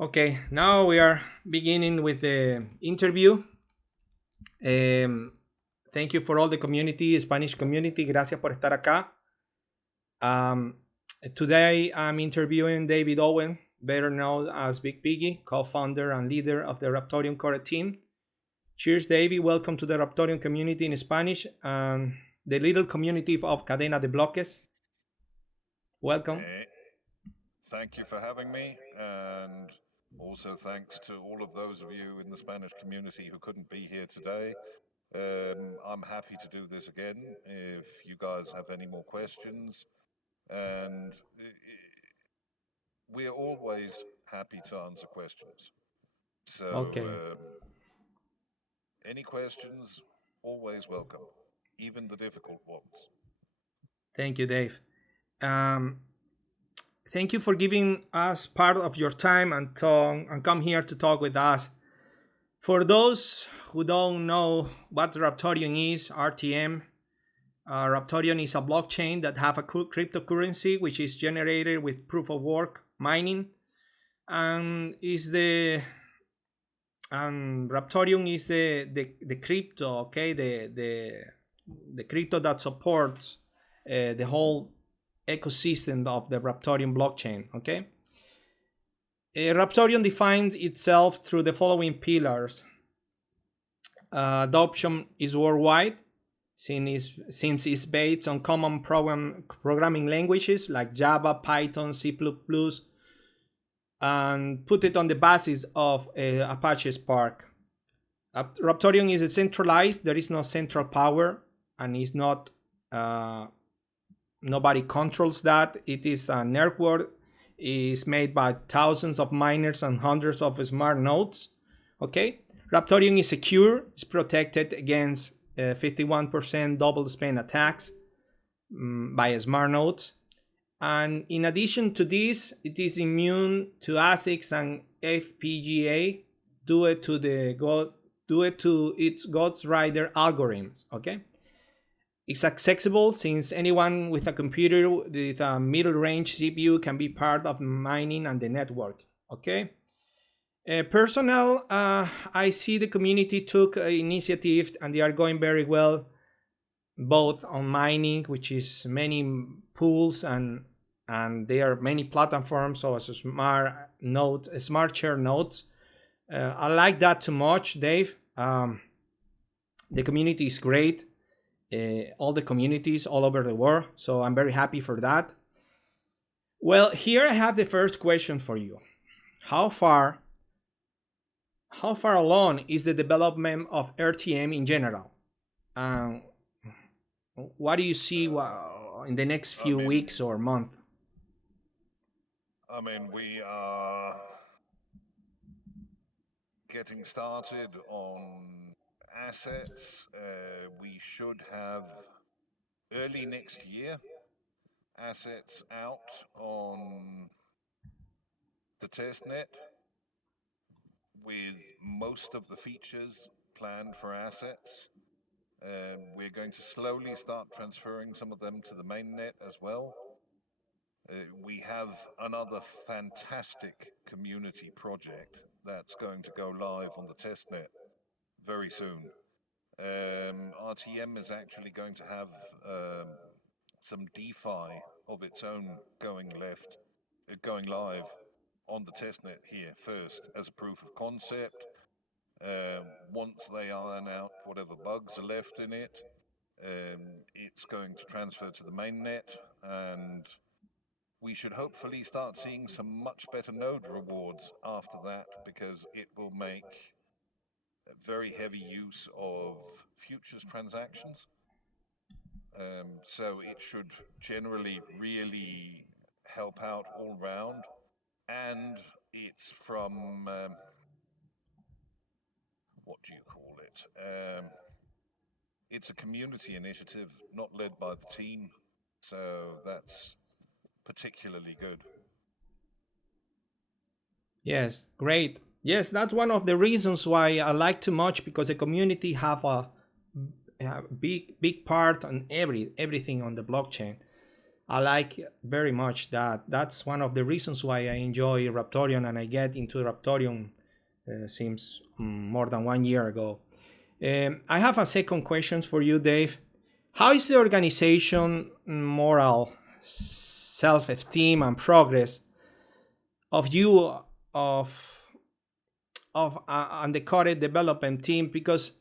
Okay, now we are beginning with the interview. Um, Thank you for all the community, Spanish community. Gracias por estar acá. Um, Today I'm interviewing David Owen, better known as Big Piggy, co-founder and leader of the Raptorium Core team. Cheers, David. Welcome to the Raptorium community in Spanish and the little community of Cadena de Bloques. Welcome. Hey, thank you for having me, and also thanks to all of those of you in the Spanish community who couldn't be here today. I'm happy to do this again if you guys have any more questions, and we're always happy to answer questions. So, Okay. any questions, always welcome, even the difficult ones. Thank you, Dave. Um, Thank you for giving us part of your time and come here to talk with us. For those who don't know what Raptorium is, RTM, Raptorium is a blockchain that have a cryptocurrency which is generated with proof of work mining, and is the and Raptorium is the crypto, okay, the crypto that supports the whole ecosystem of the Raptorium blockchain. Okay, Raptorium defines itself through the following pillars. Adoption is worldwide, since it's based on common programming languages like Java, Python, C++, and put it on the basis of Apache Spark. Raptorium is decentralized. There is no central power, and is not. Nobody controls that. It is a network. Is made by thousands of miners and hundreds of smart nodes. Okay, Raptorium is secure. It's protected against 51% double spend attacks by smart nodes. And in addition to this, it is immune to ASICs and FPGA due to its Ghost Rider algorithms. Okay, it's accessible since anyone with a computer with a middle range CPU can be part of mining and the network. Okay. I see the community took initiative and they are going very well, both on mining, which is many pools, and there are many platforms, so as a smart nodes, smart share nodes. I like that too much, Dave. The community is great. All the communities all over the world, so I'm very happy for that. Well, here I have the first question for you. How far along is the development of RTM in general? Um, what do you see in the next I few mean, weeks or month? we are getting started on assets. We should have early next year assets out on the testnet with most of the features planned for assets. We're going to slowly start transferring some of them to the mainnet as well. We have another fantastic community project that's going to go live on the testnet very soon. RTM is actually going to have some DeFi of its own going live on the testnet here first as a proof of concept. Once they iron out whatever bugs are left in it, it's going to transfer to the mainnet, and we should hopefully start seeing some much better node rewards after that, because it will make very heavy use of futures transactions. So it should generally really help out all round. And it's from, what do you call it? It's a community initiative, not led by the team. So that's particularly good. Yes, great. Yes, that's one of the reasons why I like too much, because the community have a big part on everything on the blockchain. I like very much that. That's one of the reasons why I enjoy Raptorion and I get into Raptorion since more than 1 year ago. I have a second question for you, Dave. How is the organization moral, self-esteem, and progress of you of and the core development team? Because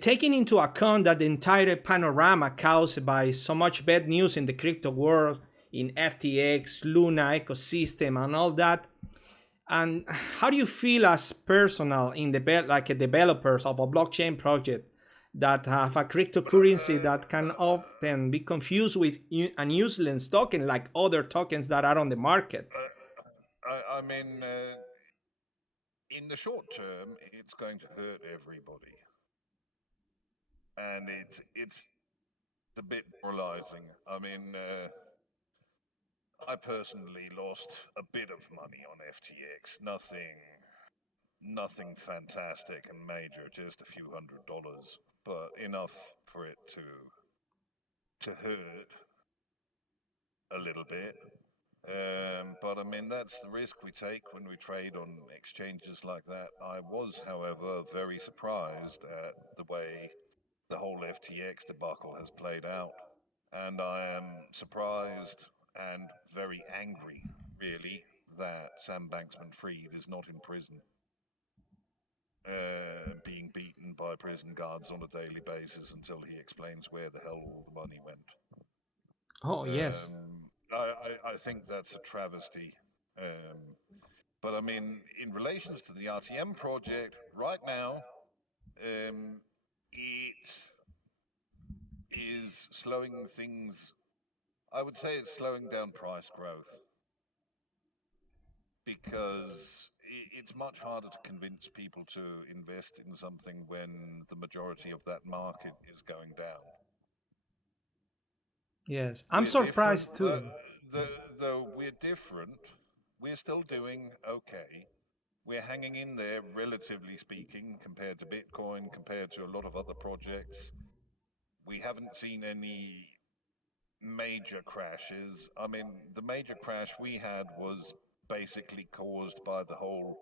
taking into account that the entire panorama caused by so much bad news in the crypto world, in FTX, Luna ecosystem, and all that, and how do you feel as personal in the like a developers of a blockchain project that have a cryptocurrency that can often be confused with an useless token like other tokens that are on the market? I mean, in the short term, it's going to hurt everybody, and it's a bit demoralizing. I mean, I personally lost a bit of money on FTX. Nothing fantastic and major, just a few $100s, but enough for it to hurt a little bit. But I mean, that's the risk we take when we trade on exchanges like that. I was, however, very surprised at the way the whole FTX debacle has played out. And I am surprised and very angry, really, that Sam Banksman Fried is not in prison, being beaten by prison guards on a daily basis until he explains where the hell all the money went. Oh, yes. I think that's a travesty. Um, but I mean, in relations to the RTM project, right now, it is slowing things. I would say it's slowing down price growth because it's much harder to convince people to invest in something when the majority of that market is going down. Yes, I'm We're different, surprised too. though we're different, we're still doing okay. We're hanging in there, relatively speaking, compared to Bitcoin, compared to a lot of other projects. We haven't seen any major crashes. I mean, the major crash we had was basically caused by the whole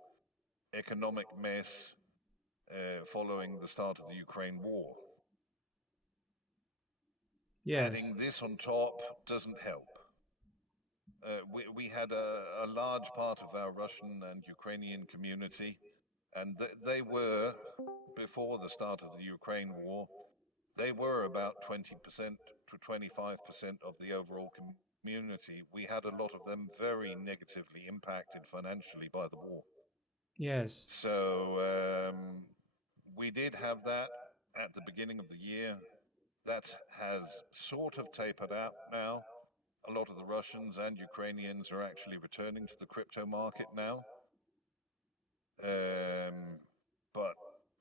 economic mess following the start of the Ukraine war. Yes. Adding this on top doesn't help. We had a large part of our Russian and Ukrainian community, and they were, before the start of the Ukraine war, they were about 20% to 25% of the overall community. We had a lot of them very negatively impacted financially by the war. Yes. So we did have that at the beginning of the year. That has sort of tapered out now. A lot of the Russians and Ukrainians are actually returning to the crypto market now, um, but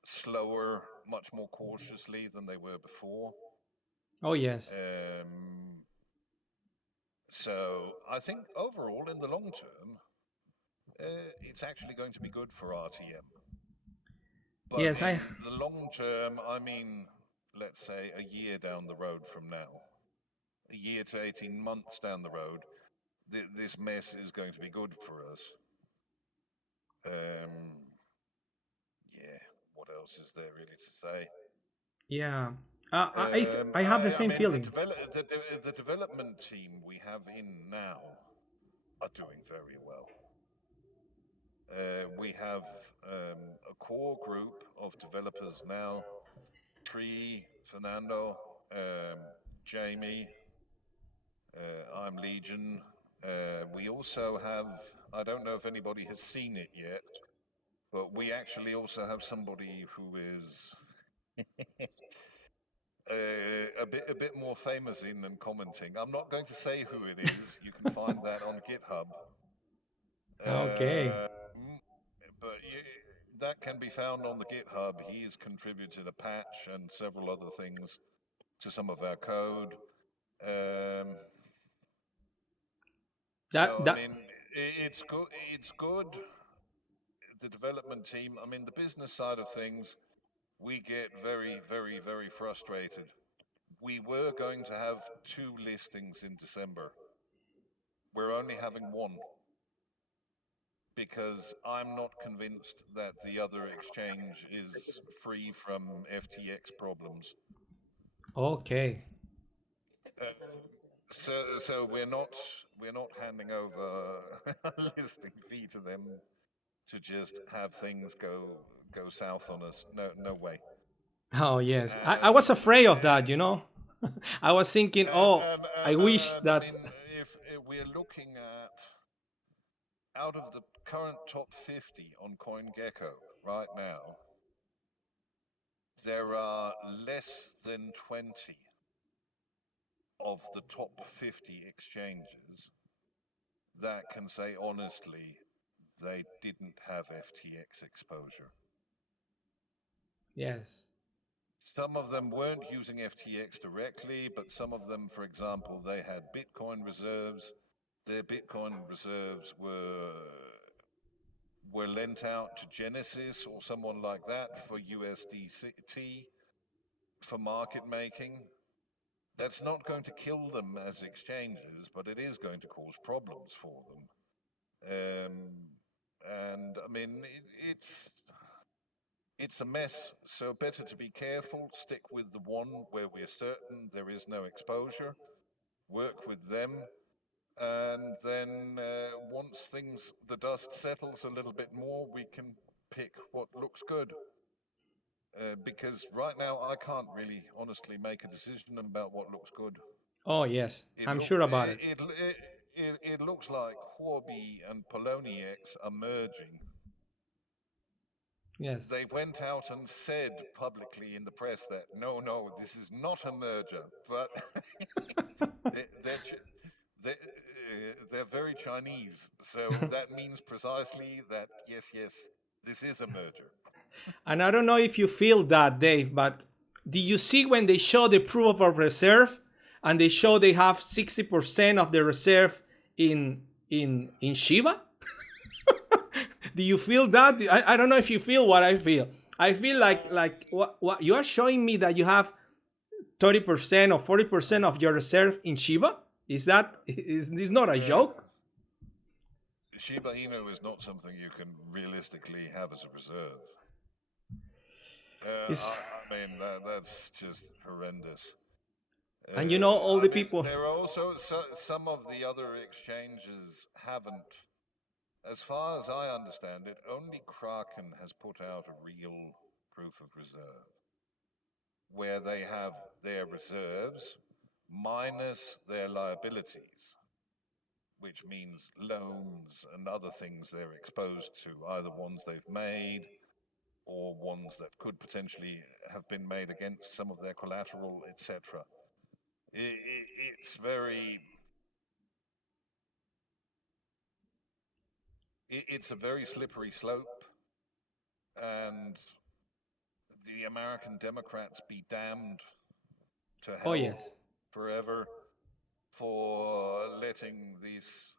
slower, much more cautiously than they were before. Oh, yes. Um, so I think overall, in the long term, it's actually going to be good for RTM. But Yes, I. in the long term, I mean, let's say a year down the road from now, a year to 18 months down the road, this mess is going to be good for us. Um, yeah, what else is there really to say? Yeah. I have the I same mean, feeling. the development team we have in now are doing very well. We have a core group of developers now: Tree, Fernando, Jamie. I'm Legion. We also have, I don't know if anybody has seen it yet, but we actually also have somebody who is a bit more famous in and commenting. I'm not going to say who it is. You can find that on GitHub. Okay. Mm, but that can be found on the GitHub. He's contributed a patch and several other things to some of our code. Um, That so I that. mean, it's good. It's good. The development team. I mean, the business side of things, we get very, very, very frustrated we were going to have two listings in December. We're only having one because I'm not convinced that the other exchange is free from FTX problems. Okay. Uh, so we're not handing over a listing fee to them to just have things go south on us. No, no way. Oh yes, I was And afraid of that. I was thinking, and oh, and I and, wish and I that. mean, if we're looking at out of the current top 50 on CoinGecko right now, there are less than 20 of the top 50 exchanges that can say honestly they didn't have FTX exposure. Yes. Some of them weren't using FTX directly, but some of them, for example, they had Bitcoin reserves. Their Bitcoin reserves were lent out to Genesis or someone like that for USDT for market making. That's not going to kill them as exchanges, but it is going to cause problems for them. And I mean, it's a mess. So better to be careful. Stick with the one where we're certain there is no exposure. Work with them, and then once the dust settles a little bit more, we can pick what looks good. Because right now I can't really honestly make a decision about what looks good. Oh yes, It I'm look sure about it. it looks like Huobi and Poloniex are merging. Yes. They went out and said publicly in the press that no, this is not a merger, but they, they're they're very Chinese, so that means precisely that yes, this is a merger. And I don't know if you feel that, Dave, but do you see when they show the proof of reserve and they show they have 60% of the reserve in Shiba? Do you feel that? I don't know if you feel what I feel. I feel like what you are showing me that you have 30% or 40% of your reserve in Shiba? Is this not a Uh, joke? Shiba Inu is not something you can realistically have as a reserve. It's, I mean that's just horrendous. and all I the mean, people. there are also some of the other exchanges haven't. As far as I understand it, only Kraken has put out a real proof of reserve where they have their reserves minus their liabilities, which means loans and other things they're exposed to, either ones they've made or ones that could potentially have been made against some of their collateral, etc. It's it's a very slippery slope, and the American Democrats be damned to Oh hell yes. forever for letting this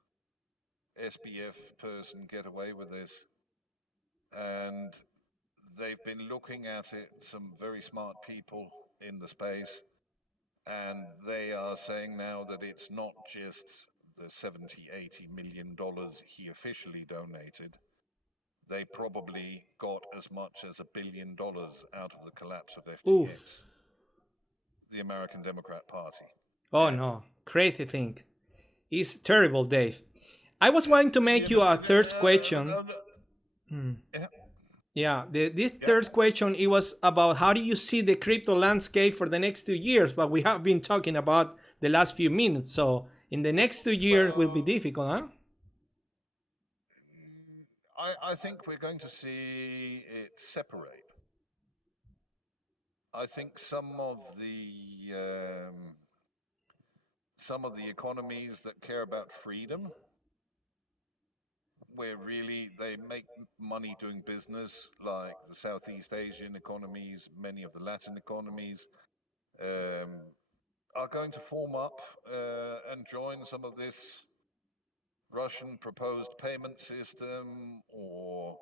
SBF person get away with this. And they've been looking at it, some very smart people in the space, and they are saying now that it's not just the 70, $80 million he officially donated. They probably got as much as $1 billion out of the collapse of Oof. FTX, the American Democrat Party. Oh Yeah. no. Crazy thing. It's terrible, Dave. I was going to make Yeah, you but a third question. Hmm. yeah, Yeah, this yeah. third question it was about how do you see the crypto landscape for the next 2 years? But we have been talking about the last few minutes, so in the next 2 years will be Well, difficult, huh? I think we're going to see it separate. I think some of the economies that care about freedom, where really they make money doing business, like the Southeast Asian economies, many of the Latin economies, um, are going to form up and join some of this Russian proposed payment system, or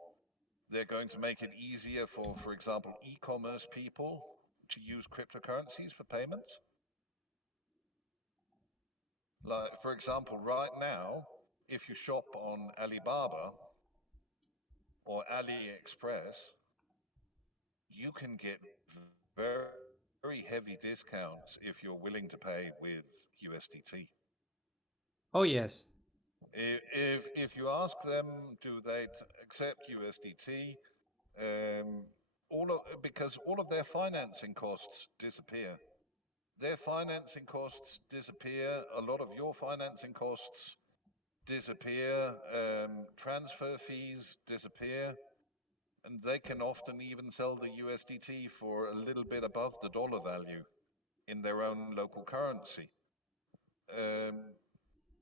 they're going to make it easier for example, e commerce people to use cryptocurrencies for payments. Like, for example, right now, if you shop on Alibaba or AliExpress, you can get very heavy discounts if you're willing to pay with USDT. Oh yes. If you ask them, do they accept USDT? Um, because all of their financing costs disappear. Their financing costs disappear. A lot of your financing costs disappear. Transfer fees disappear, and they can often even sell the USDT for a little bit above the dollar value in their own local currency. Um,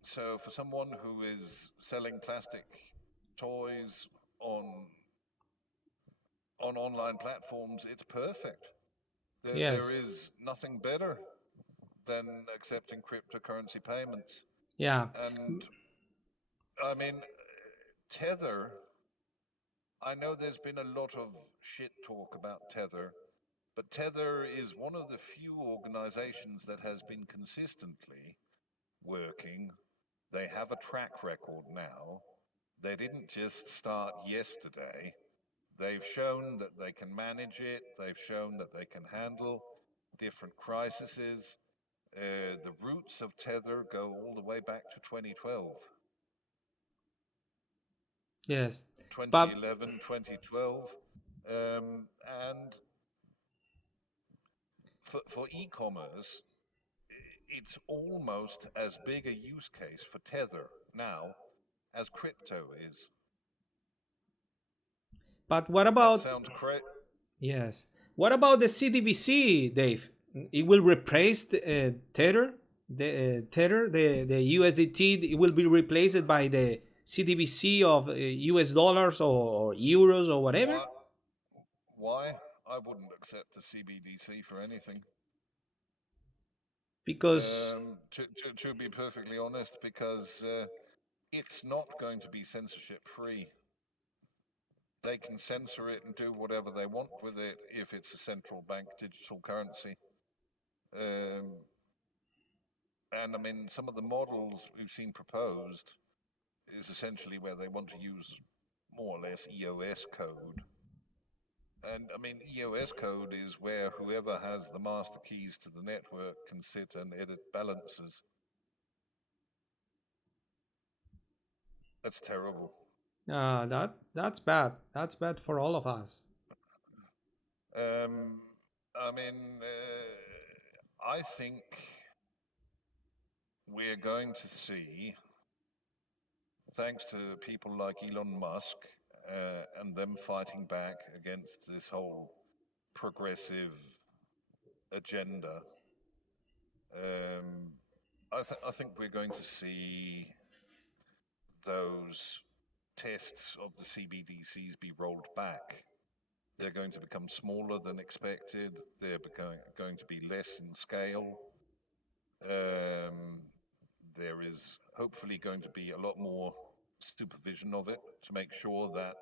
so for someone who is selling plastic toys on on online platforms, it's perfect. There Yes. is nothing better than accepting cryptocurrency payments. Yeah. And I mean, Tether, I know there's been a lot of shit talk about Tether, but Tether is one of the few organizations that has been consistently working. They have a track record now. They didn't just start yesterday. They've shown that they can manage it. They've shown that they can handle different crises. The roots of Tether go all the way back to 2012, Yes. But 2011, 2012. And for e-commerce, it's almost as big a use case for Tether now as crypto is. what That about, sounds crazy. yes? What about the CDBC, Dave? It will replace the Tether, the USDT. It will be replaced by the CDBC of US dollars or euros or whatever. Why? Why? I wouldn't accept the CBDC for anything. Because To be perfectly honest, because it's not going to be censorship free. They can censor it and do whatever they want with it if it's a central bank digital currency. Um, and I mean, some of the models we've seen proposed is essentially where they want to use more or less EOS code. And I mean, EOS code is where whoever has the master keys to the network can sit and edit balances. That's terrible. that's bad. That's bad for all of us. Um, I mean, I think we're going to see, thanks to people like Elon Musk and them fighting back against this whole progressive agenda, um, I think we're going to see those tests of the CBDCs be rolled back. They're going to become smaller than expected. They're going to be less in scale. Um, there is hopefully going to be a lot more supervision of it to make sure that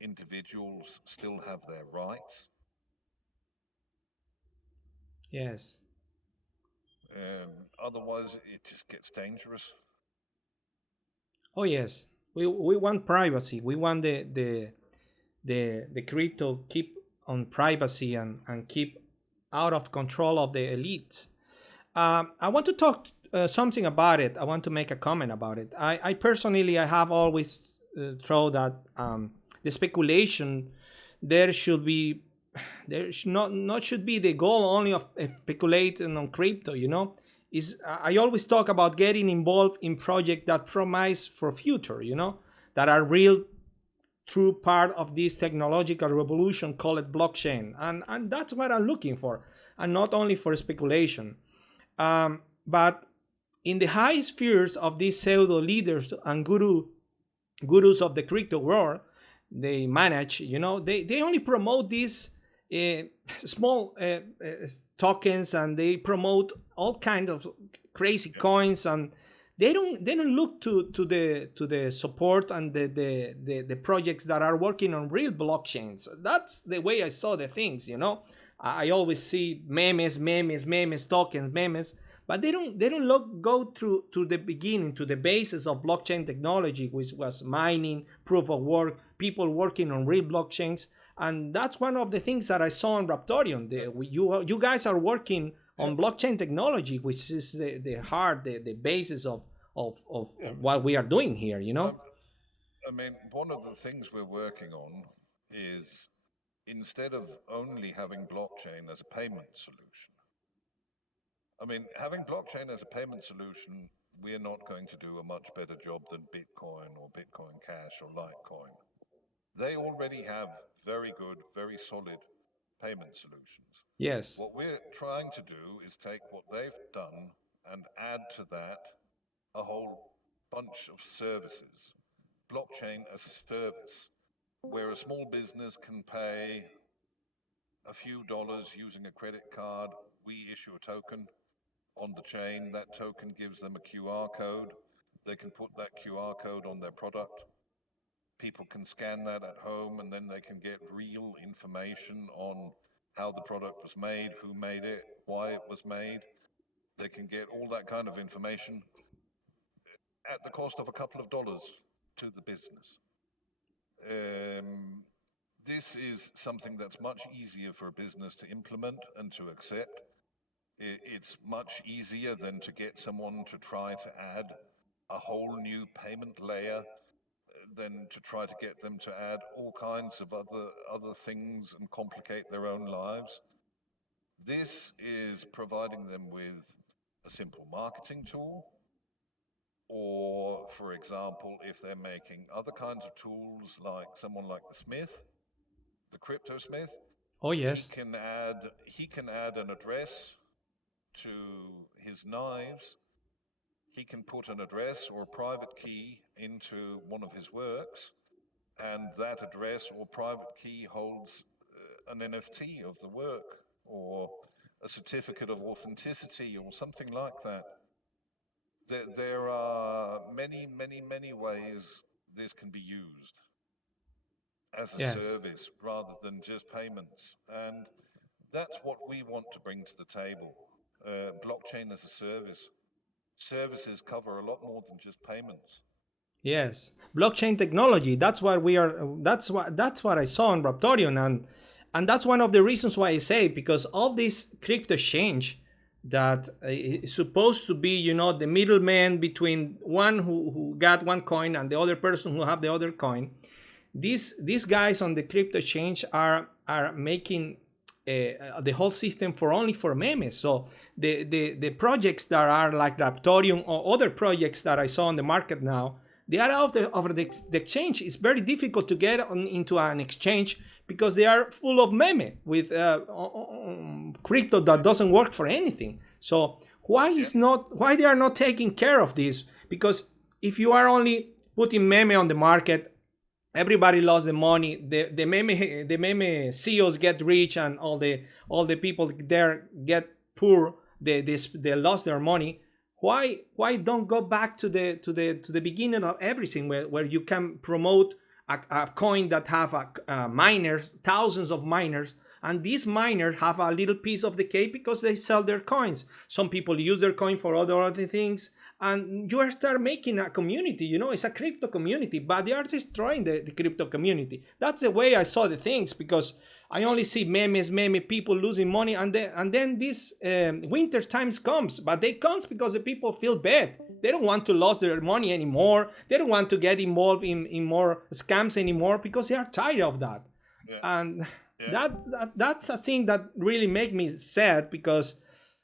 individuals still have their rights. Yes. Otherwise, it just gets dangerous. Oh yes. We want privacy. We want the crypto keep on privacy and keep out of control of the elites. I want to talk something about it. I want to make a comment about it. I personally, I have always thought that the speculation there should be, there should not should be the goal only of speculating on crypto. You know, is I always talk about getting involved in projects that promise for future. You know, that are real true part of this technological revolution called blockchain, and that's what I'm looking for, and not only for speculation. But in the high spheres of these pseudo leaders and gurus of the crypto world, they manage, you know, they only promote these uh, small tokens, and they promote all kinds of crazy Yeah. coins, and they don't look to the support and the projects that are working on real blockchains. That's the way I saw the things, you know. I always see memes, tokens, memes, but they don't go through to the beginning, to the basis of blockchain technology, which was mining, proof of work, people working on real blockchains. And that's one of the things that I saw on Raptorion. You guys are working Yeah. on blockchain technology, which is the heart, the basis of Yeah. what we are doing here, I mean, one of the things we're working on is, instead of only having blockchain as a payment solution, I mean, having blockchain as a payment solution, we're not going to do a much better job than Bitcoin or Bitcoin Cash or Litecoin. They already have very good, very solid payment solutions. Yes. What we're trying to do is take what they've done and add to that a whole bunch of services. Blockchain as a service, where a small business can pay a few dollars using a credit card. We issue a token on the chain. That token gives them a QR code. They can put that QR code on their product. People can scan that at home, and then they can get real information on how the product was made, who made it, why it was made. They can get all that kind of information at the cost of a couple of dollars to the business. This is something that's much easier for a business to implement and to accept. It's much easier than to get someone to try to add a whole new payment layer, than to try to get them to add all kinds of other things and complicate their own lives. This is providing them with a simple marketing tool, or, for example, if they're making other kinds of tools, like someone like the Smith, the Crypto Smith, Oh, he yes. can add an address to his knives. He can put an address or a private key into one of his works, and that address or private key holds an NFT of the work, or a certificate of authenticity, or something like that. There are many, many, many ways this can be used as a Yes. service rather than just payments. And that's what we want to bring to the table. Blockchain as a service. Services cover a lot more than just payments. Yes, blockchain technology. That's what we are. That's what I saw on Raptorion, and that's one of the reasons why I say, because all this crypto exchange that is supposed to be, the middleman between one who got one coin and the other person who have the other coin. These guys on the crypto exchange are making the whole system for only for memes. So the projects that are like Raptorium or other projects that I saw on the market now, they are out of the exchange. It's very difficult to get into an exchange because they are full of meme with crypto that doesn't work for anything. So why they are not taking care of this? Because if you are only putting meme on the market, everybody lost the money. The meme CEOs get rich, and all the people there get poor. They lost their money. Why don't go back to the beginning of everything, where you can promote a coin that have miners, thousands of miners, and these miners have a little piece of the cake because they sell their coins. Some people use their coin for other things, and you start making a community. It's a crypto community, but they are destroying the crypto community. That's the way I saw the things, because I only see meme people losing money, and then this winter times comes, but they comes because the people feel bad. They don't want to lose their money anymore. They don't want to get involved in more scams anymore, because they are tired of that. Yeah. And Yeah. that's a thing that really make me sad, because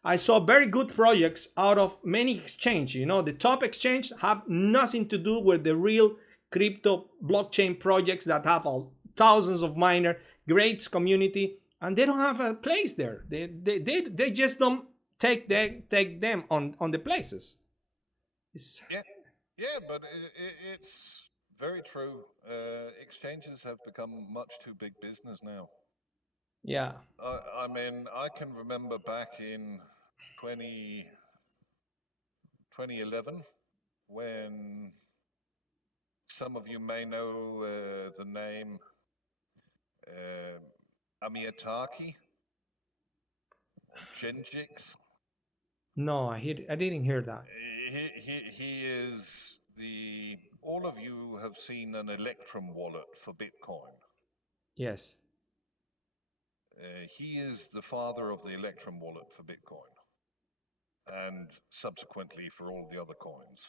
I saw very good projects out of many exchange. The top exchange have nothing to do with the real crypto blockchain projects that have thousands of miners, great community, and they don't have a place there. They just don't take them on the places. Yeah. Yeah, but it's very true. Exchanges have become much too big business now. Yeah. I mean, I can remember back in 2011, when some of you may know the name Amiataki, or Genjix. No, I didn't hear that. He is the. All of you have seen an Electrum wallet for Bitcoin. Yes. He is the father of the Electrum wallet for Bitcoin, and subsequently for all the other coins.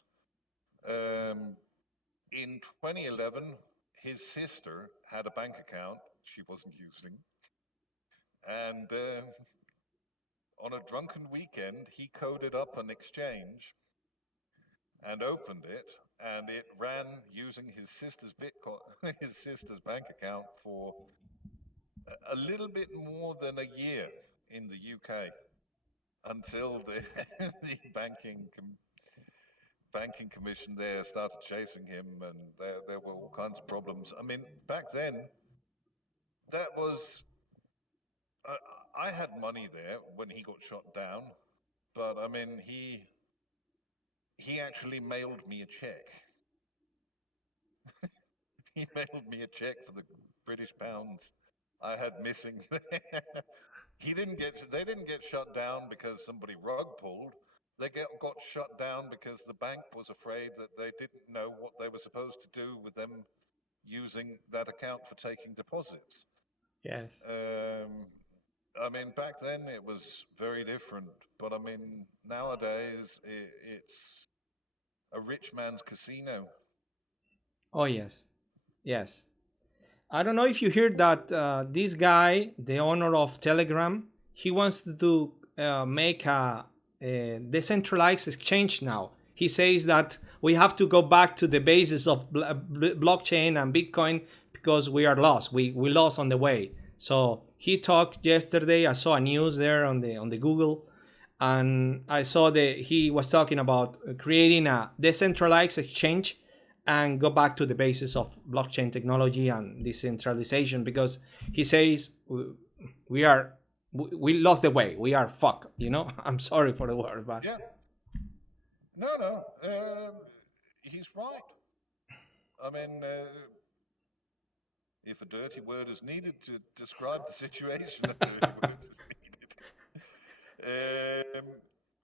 In 2011, his sister had a bank account she wasn't using, and on a drunken weekend, he coded up an exchange and opened it, and it ran using his sister's Bitcoin, his sister's bank account for a little bit more than a year in the UK until the the banking commission there started chasing him, and there were all kinds of problems. I mean, back then, that was uh, I had money there when he got shot down, but I mean, he actually mailed me a check. He mailed me a check for the British pounds I had missing there. They didn't get shut down because somebody rug pulled. Got shut down because the bank was afraid that they didn't know what they were supposed to do with them using that account for taking deposits. Yes. Um, I mean, back then it was very different, but I mean, nowadays it's a rich man's casino. Oh yes. Yes. I don't know if you heard that this guy, the owner of Telegram, he wants to make a decentralized exchange now. He says that we have to go back to the basis of blockchain and Bitcoin because we are lost. We lost on the way. So he talked yesterday. I saw a news there on the Google, and I saw that he was talking about creating a decentralized exchange and go back to the basis of blockchain technology and decentralization, because he says we are we lost the way, we are fucked, you know. I'm sorry for the word, but Yeah, no. He's right. I mean, if a dirty word is needed to describe the situation, a dirty word is needed.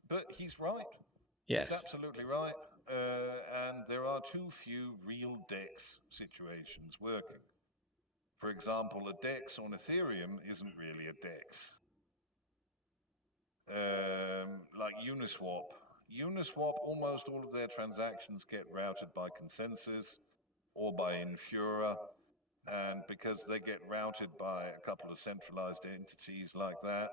But he's right. He's yes. absolutely right. And there are too few real DEX situations working. For example, a DEX on Ethereum isn't really a DEX. Like Uniswap. Uniswap, almost all of their transactions get routed by consensus or by Infura. And because they get routed by a couple of centralized entities like that,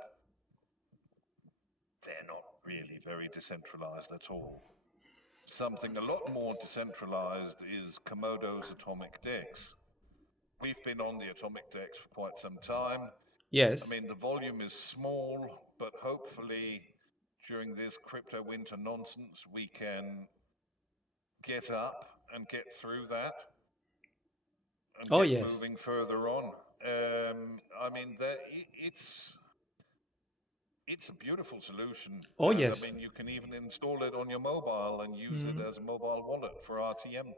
they're not really very decentralized at all. Something a lot more decentralized is Komodo's Atomic DEX. We've been on the Atomic DEX for quite some time. I Yes. mean, the volume is small, but hopefully during this crypto winter nonsense, we can get up and get through that and Oh get yes. moving further on. I mean, it's a beautiful solution, Oh and I yes. mean, you can even install it on your mobile and use it Mhm. as a mobile wallet for RTM.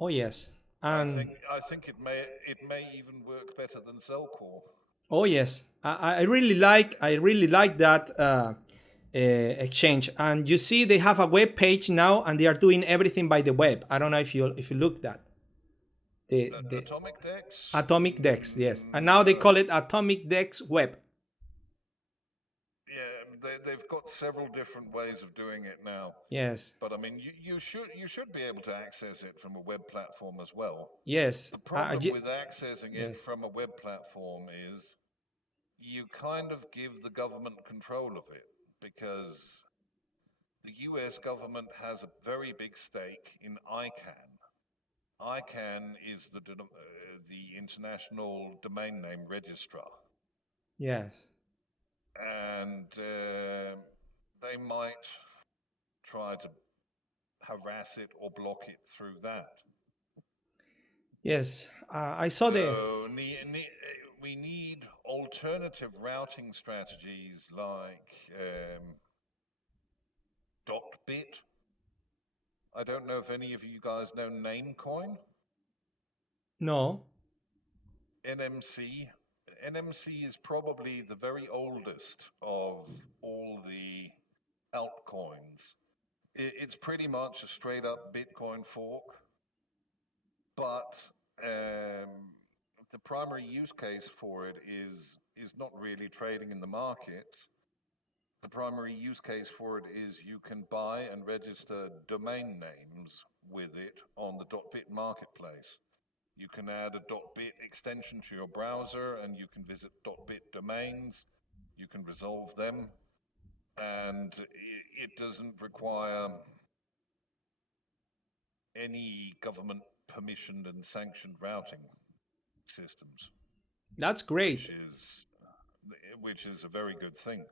Oh yes. I And think it may even work better than Cellcore. oh yes, I really like that exchange. And you see, they have a web page now, and they are doing everything by the web. I don't know if you look that the Atomic Dex? Atomic Dex, yes, and now they No. call it Atomic Dex Web. Yeah, they've got several different ways of doing it now. Yes, But I mean, you should be able to access it from a web platform as well. yes, The problem with accessing it yes. from a web platform is you kind of give the government control of it, because the US government has a very big stake in ICANN. ICANN is the International Domain Name Registrar, Yes. and they might try to harass it or block it through that. Yes, I saw the So we need alternative routing strategies like DotBit. I don't know if any of you guys know Namecoin. no. NMC. NMC is probably the very oldest of all the altcoins. It's pretty much a straight up Bitcoin fork, but the primary use case for it is not really trading in the markets. The primary use case for it is you can buy and register domain names with it on the .bit marketplace. You can add a .bit extension to your browser and you can visit .bit domains. You can resolve them, and it doesn't require any government permissioned and sanctioned routing systems, That's which great. is which is a very good thing.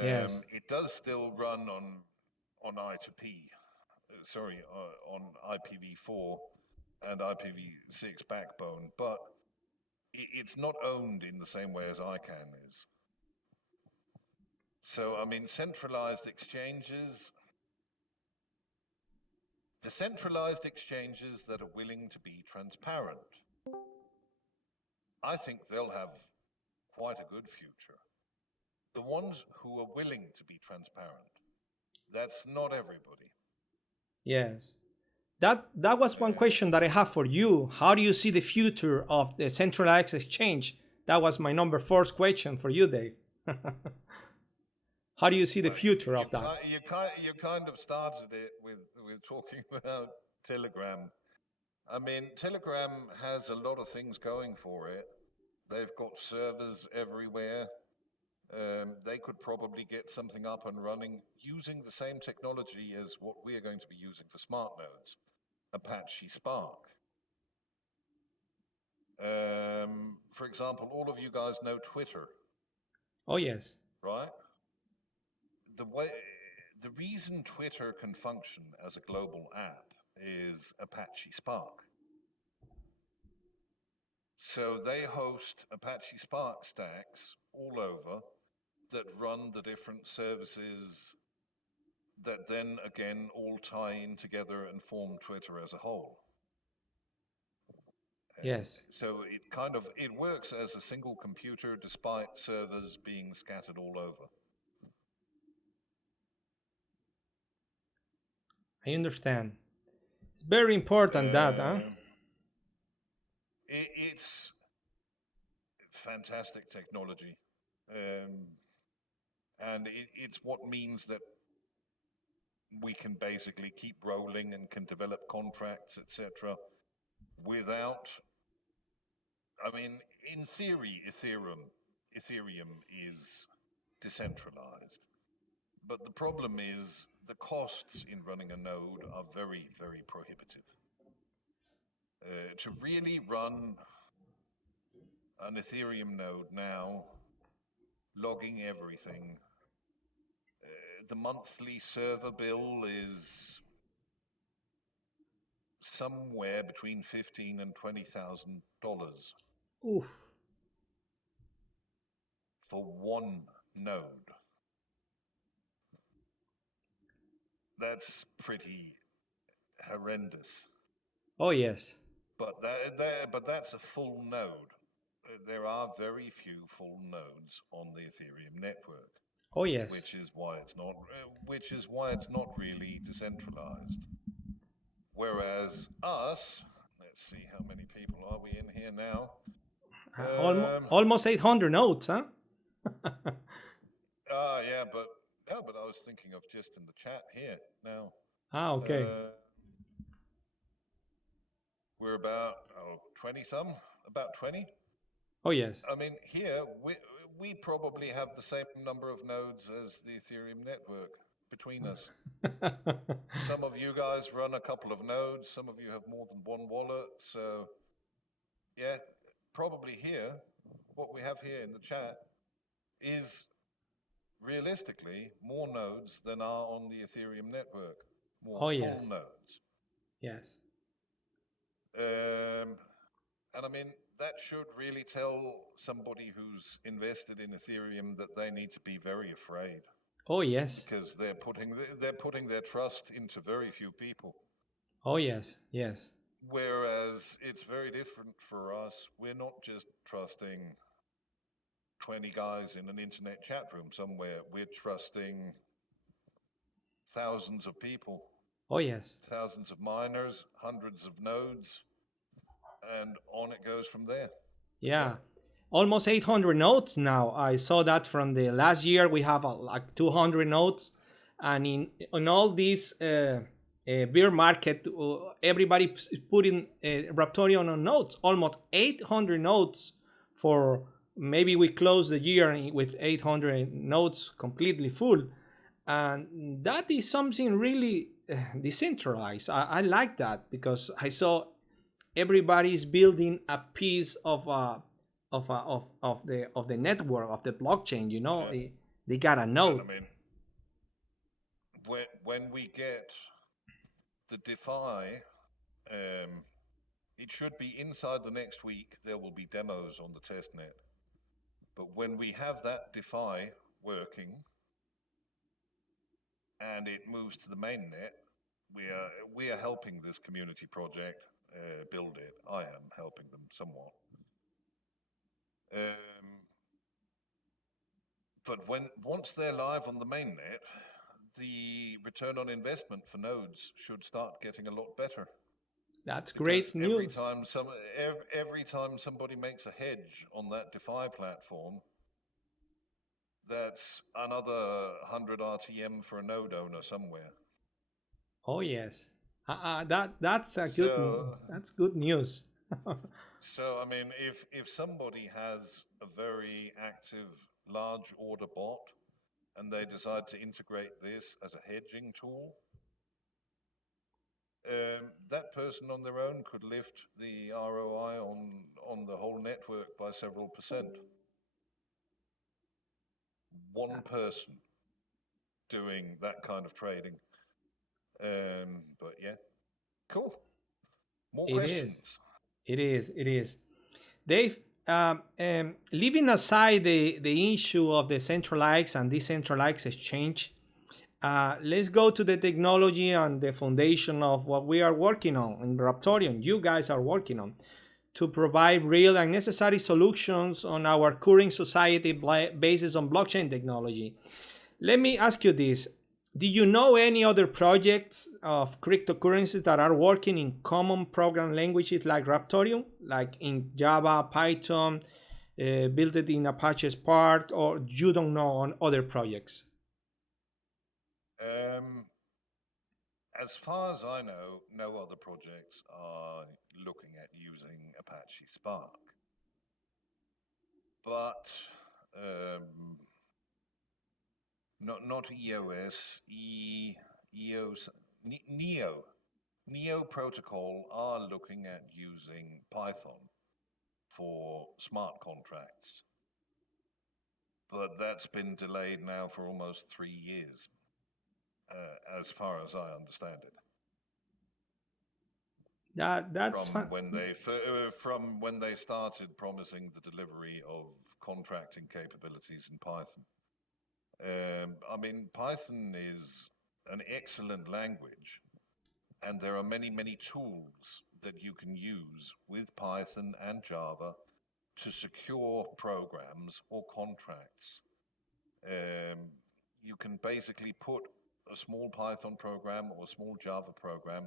Yes. It does still run on I2P, sorry, on IPv4 and IPv6 backbone, but it's not owned in the same way as ICANN is. So, I mean, the centralized exchanges that are willing to be transparent, I think they'll have quite a good future. The ones who are willing to be transparent, that's not everybody. Yes. That was one question that I have for you. How do you see the future of the centralized exchange? That was my number fourth question for you, Dave. How do you see the future of that? You kind of started it with talking about Telegram. I mean, Telegram has a lot of things going for it. They've got servers everywhere. They could probably get something up and running using the same technology as what we are going to be using for smart nodes, Apache Spark. For example, all of you guys know Twitter, Oh, yes. right? The reason Twitter can function as a global app is Apache Spark. So they host Apache Spark stacks all over that run the different services that then again all tie in together and form Twitter as a whole. Yes. So it works as a single computer despite servers being scattered all over. I understand. It's very important that, huh? It's fantastic technology, and it's what means that we can basically keep rolling and can develop contracts, etc. Without, I mean, in theory, Ethereum is decentralized, but the problem is the costs in running a node are very, very prohibitive. To really run an Ethereum node now, logging everything, the monthly server bill is somewhere between $15,000 and $20,000 Oof. for one node. That's pretty horrendous. Oh, yes. But that's a full node. There are very few full nodes on the Ethereum network, Oh, yes. which is why it's not really decentralized. Whereas us, let's see how many people are we in here now. Almost 800 notes, huh? Yeah, but no, but I was thinking of just in the chat here now. Ah, okay. We're about 20 some, about 20. Oh, yes. I mean, here we probably have the same number of nodes as the Ethereum network between us. Some of you guys run a couple of nodes, some of you have more than one wallet. So, yeah, probably here, what we have here in the chat is realistically more nodes than are on the Ethereum network, more Oh, full yes. nodes. Yes. And I mean, that should really tell somebody who's invested in Ethereum that they need to be very afraid. Oh, yes. Because they're putting their trust into very few people. Oh, yes. Yes. Whereas it's very different for us. We're not just trusting 20 guys in an internet chat room somewhere. We're trusting thousands of people, Oh yes. thousands of miners, hundreds of nodes, and on it goes from there. Yeah. Yeah. Almost 800 nodes now. I saw that from the last year. We have like 200 nodes, and in all this beer market, everybody is putting Raptorium on nodes. Almost 800 nodes for maybe we close the year with 800 nodes completely full, and that is something really decentralized. I like that because I saw everybody is building a piece of the network of the blockchain. You know, Yeah. they got a And I node. mean, when we get the DeFi, it should be inside the next week. There will be demos on the testnet. But when we have that DeFi working and it moves to the mainnet, we are helping this community project build it. I am helping them somewhat. But once they're live on the mainnet, the return on investment for nodes should start getting a lot better. That's Because great news. every time somebody makes a hedge on that DeFi platform, that's another 100 RTM for a node owner somewhere. Oh yes, that's a good So that's good news. so I mean, if somebody has a very active large order bot and they decide to integrate this as a hedging tool, that person on their own could lift the ROI on the whole network by several percent. One person doing that kind of trading. But yeah, cool. More It is. questions. It is. It is. Dave, leaving aside the issue of the centralized and decentralized exchange, let's go to the technology and the foundation of what we are working on in Raptorium. You guys are working on to provide real and necessary solutions on our current society basis on blockchain technology. Let me ask you this. Do you know any other projects of cryptocurrencies that are working in common program languages like Raptorium, like in Java, Python, built it in Apache Spark, or you don't know on other projects? Um, as far as I know, no other projects are looking at using Apache Spark. But not EOS, EOS, Neo. Neo Protocol are looking at using Python for smart contracts. But that's been delayed now for almost 3 years, as far as I understand it. That's fun. From when they started promising the delivery of contracting capabilities in Python. I mean, Python is an excellent language, and there are many tools that you can use with Python and Java to secure programs or contracts. You can basically put a small Python program or a small Java program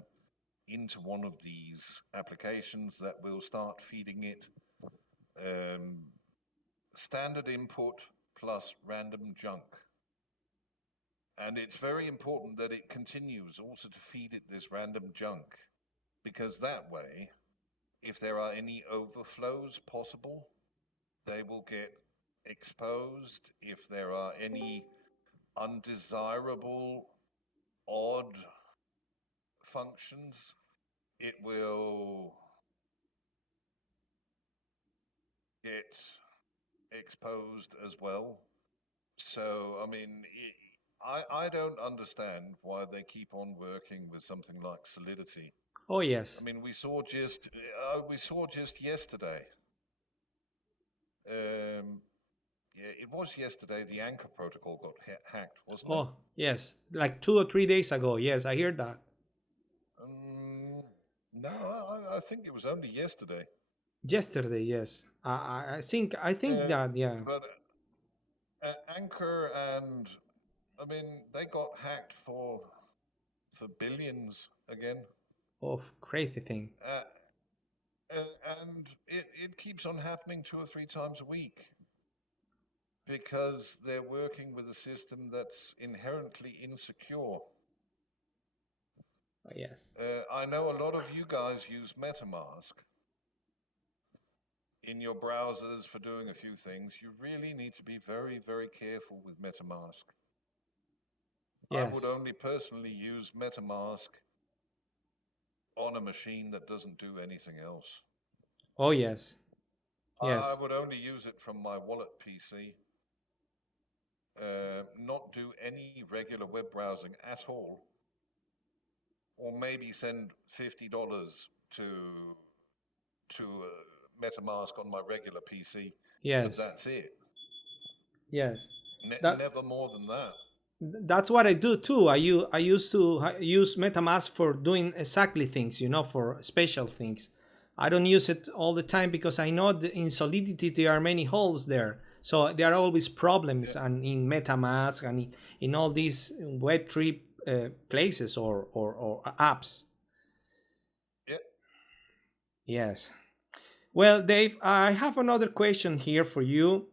into one of these applications that will start feeding it standard input plus random junk. And it's very important that it continues also to feed it this random junk, because that way, if there are any overflows possible, they will get exposed. If there are any undesirable, odd functions, it will get exposed as well. So, I mean, I don't understand why they keep on working with something like Solidity. Oh yes. I mean, we saw just yesterday. Um, yeah, it was yesterday. The Anchor protocol got hacked, wasn't it? Oh yes. Like 2 or 3 days ago. Yes, I heard that. Um, no, I think it was only yesterday. Yesterday. Yes. I think Uh, that yeah. but Anchor and I mean, they got hacked for billions again. Oh, crazy thing. Uh, and it keeps on happening 2 or 3 times a week because they're working with a system that's inherently insecure. Yes. I know a lot of you guys use MetaMask in your browsers for doing a few things. You really need to be very, very careful with MetaMask. I would Yes. only personally use MetaMask on a machine that doesn't do anything else. Oh, yes. I Yes. would only use it from my wallet PC, not do any regular web browsing at all, or maybe send $50 to MetaMask on my regular PC, but Yes. that's it. Yes. That Never more than that. that's what I do too. I used to use MetaMask for doing exactly things, for special things. I don't use it all the time because I know that in Solidity there are many holes there. So there are always problems Yeah, and in MetaMask and in all these Web3 places or apps. yeah. Yes. Well, Dave, I have another question here for you.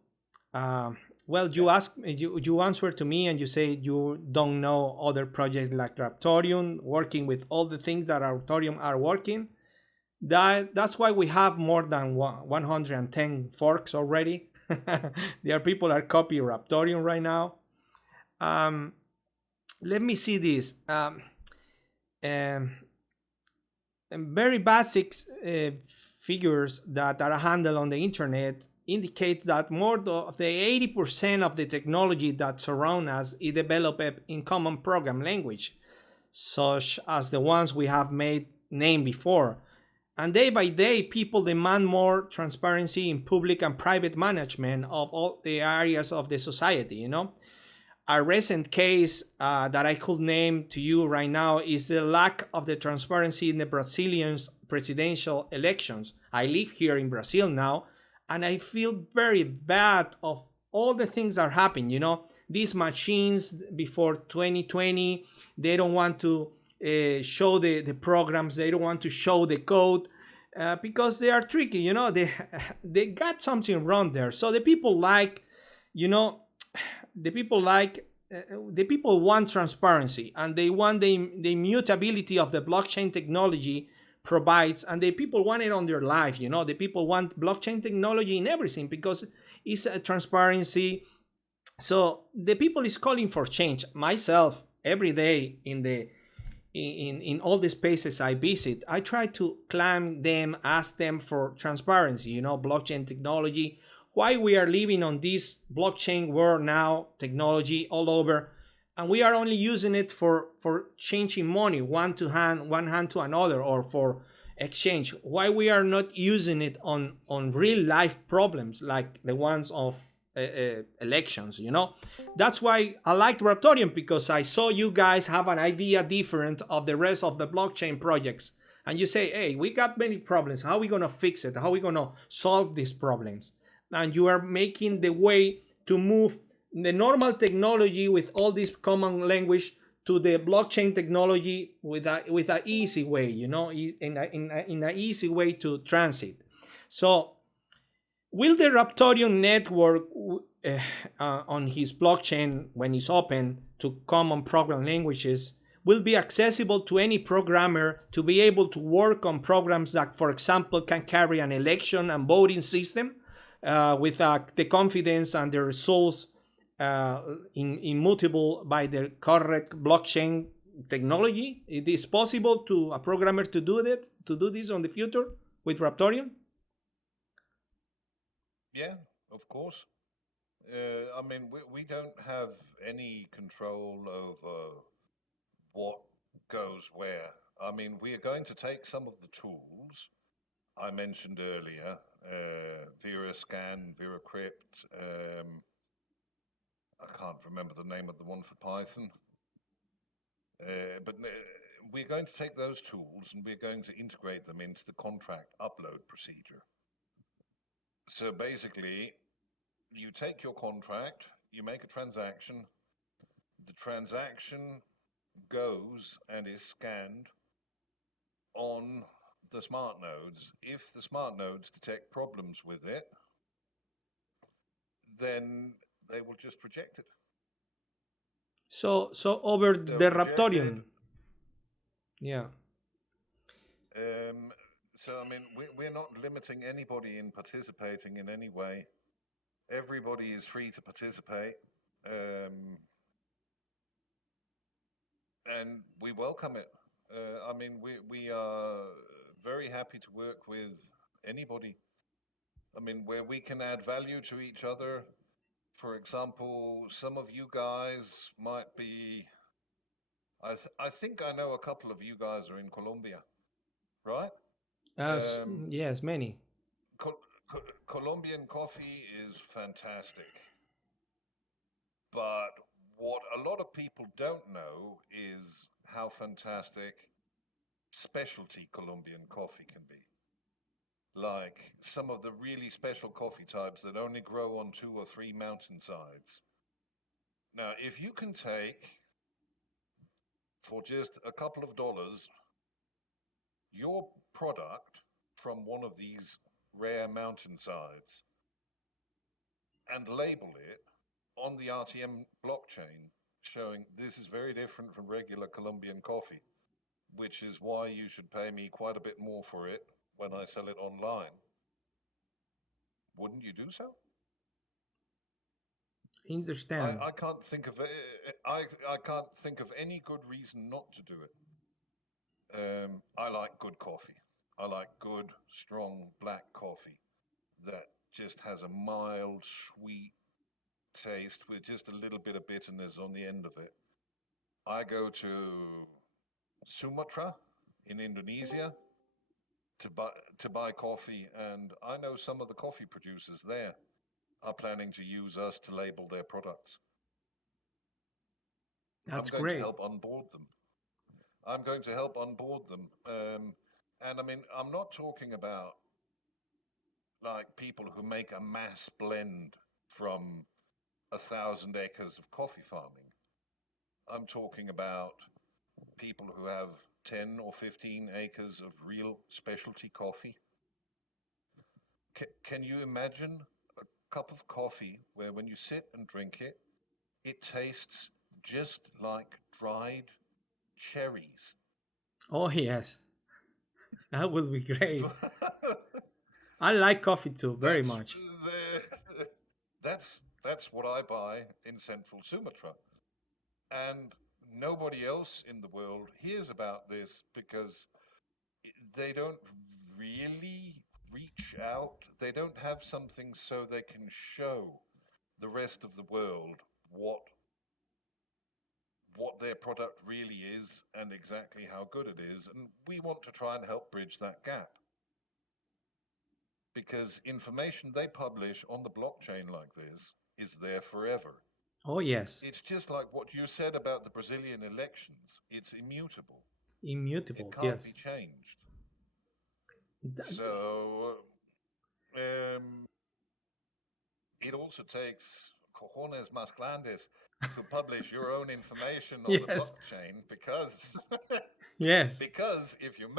Um, well, Yeah. you answer to me and you say you don't know other projects like Raptorium working with all the things that Raptorium are working. That's why we have more than 110 forks already. There are people are copying Raptorium right now. Um, Let me see this. Um, Very basic figures that are handled on the internet indicate that more of the 80% of the technology that surround us is developed in common program language, such as the ones we have made name before. And day by day, people demand more transparency in public and private management of all the areas of the society. A recent case that I could name to you right now is the lack of the transparency in the Brazilian presidential elections. I live here in Brazil now, and I feel very bad of all the things that are happening. These machines before 2020, they don't want to show the programs, they don't want to show the code. Because they are tricky, they got something wrong there. So you know, the people want transparency and they want the immutability of the blockchain technology provides, and the people want it on their life. The people want blockchain technology in everything because it's a transparency. So the people is calling for change. Myself, every day in all the spaces I visit, I try to climb them, ask them for transparency, blockchain technology, why we are living on this blockchain world now, technology all over, and we are only using it for changing money one hand to another, or for exchange. Why we are not using it on real life problems like the ones of elections. That's why I like Raptorium, because I saw you guys have an idea different of the rest of the blockchain projects, and you say, hey, we got many problems, how are we going to fix it, how are we going to solve these problems, and you are making the way to move the normal technology with all this common language to the blockchain technology with a easy way, in a easy way to transit. So will the Raptorium network on his blockchain, when it's open to common program languages, will be accessible to any programmer to be able to work on programs that, for example, can carry an election and voting system with the confidence and the results immutable by the correct blockchain technology? It is possible to a programmer to do this on the future with Raptorium? Yeah, of course. I mean, we don't have any control over what goes where. I mean, we are going to take some of the tools I mentioned earlier, VeraScan, VeraCrypt. I can't remember the name of the one for Python. But we're going to take those tools and we're going to integrate them into the contract upload procedure. So basically, you take your contract, you make a transaction, the transaction goes and is scanned on the smart nodes. If the smart nodes detect problems with it, then they will just reject it. So over They'll the reject it. Raptorium, yeah. So, I mean, we're not limiting anybody in participating in any way. Everybody is free to participate. And we welcome it. I mean, we are very happy to work with anybody. I mean, where we can add value to each other. For example, some of you guys might be. I think I know a couple of you guys are in Colombia, right? Um, Yes, many. Colombian coffee is fantastic, but what a lot of people don't know is how fantastic specialty Colombian coffee can be. Like some of the really special coffee types that only grow on 2 or 3 mountainsides. Now, if you can take for just a couple of dollars your product from one of these rare mountainsides and label it on the RTM blockchain, showing this is very different from regular Colombian coffee, which is why you should pay me quite a bit more for it when I sell it online. Wouldn't you do so? Understand. I can't think of I can't think of any good reason not to do it. I like good coffee. I like good, strong black coffee that just has a mild, sweet taste with just a little bit of bitterness on the end of it. I go to Sumatra in Indonesia to buy coffee, and I know some of the coffee producers there are planning to use us to label their products. I'm That's going to great. help onboard them. I'm going to help onboard them. And I mean, I'm not talking about like people who make a mass blend from 1,000 acres of coffee farming. I'm talking about people who have 10 or 15 acres of real specialty coffee. Can you imagine a cup of coffee where when you sit and drink it, it tastes just like dried cherries? Oh yes, that would be great. I like coffee too very That's much. that's what I buy in Central Sumatra, and nobody else in the world hears about this because they don't really reach out. They don't have something so they can show the rest of the world what their product really is and exactly how good it is. And we want to try and help bridge that gap because information they publish on the blockchain like this is there forever. Oh yes, It's just like what you said about the Brazilian elections. It's immutable. It immutable. can't be Yes. changed. Th- So um, it also takes cojones más grandes to publish your own information on the yes. blockchain because Yes. because if you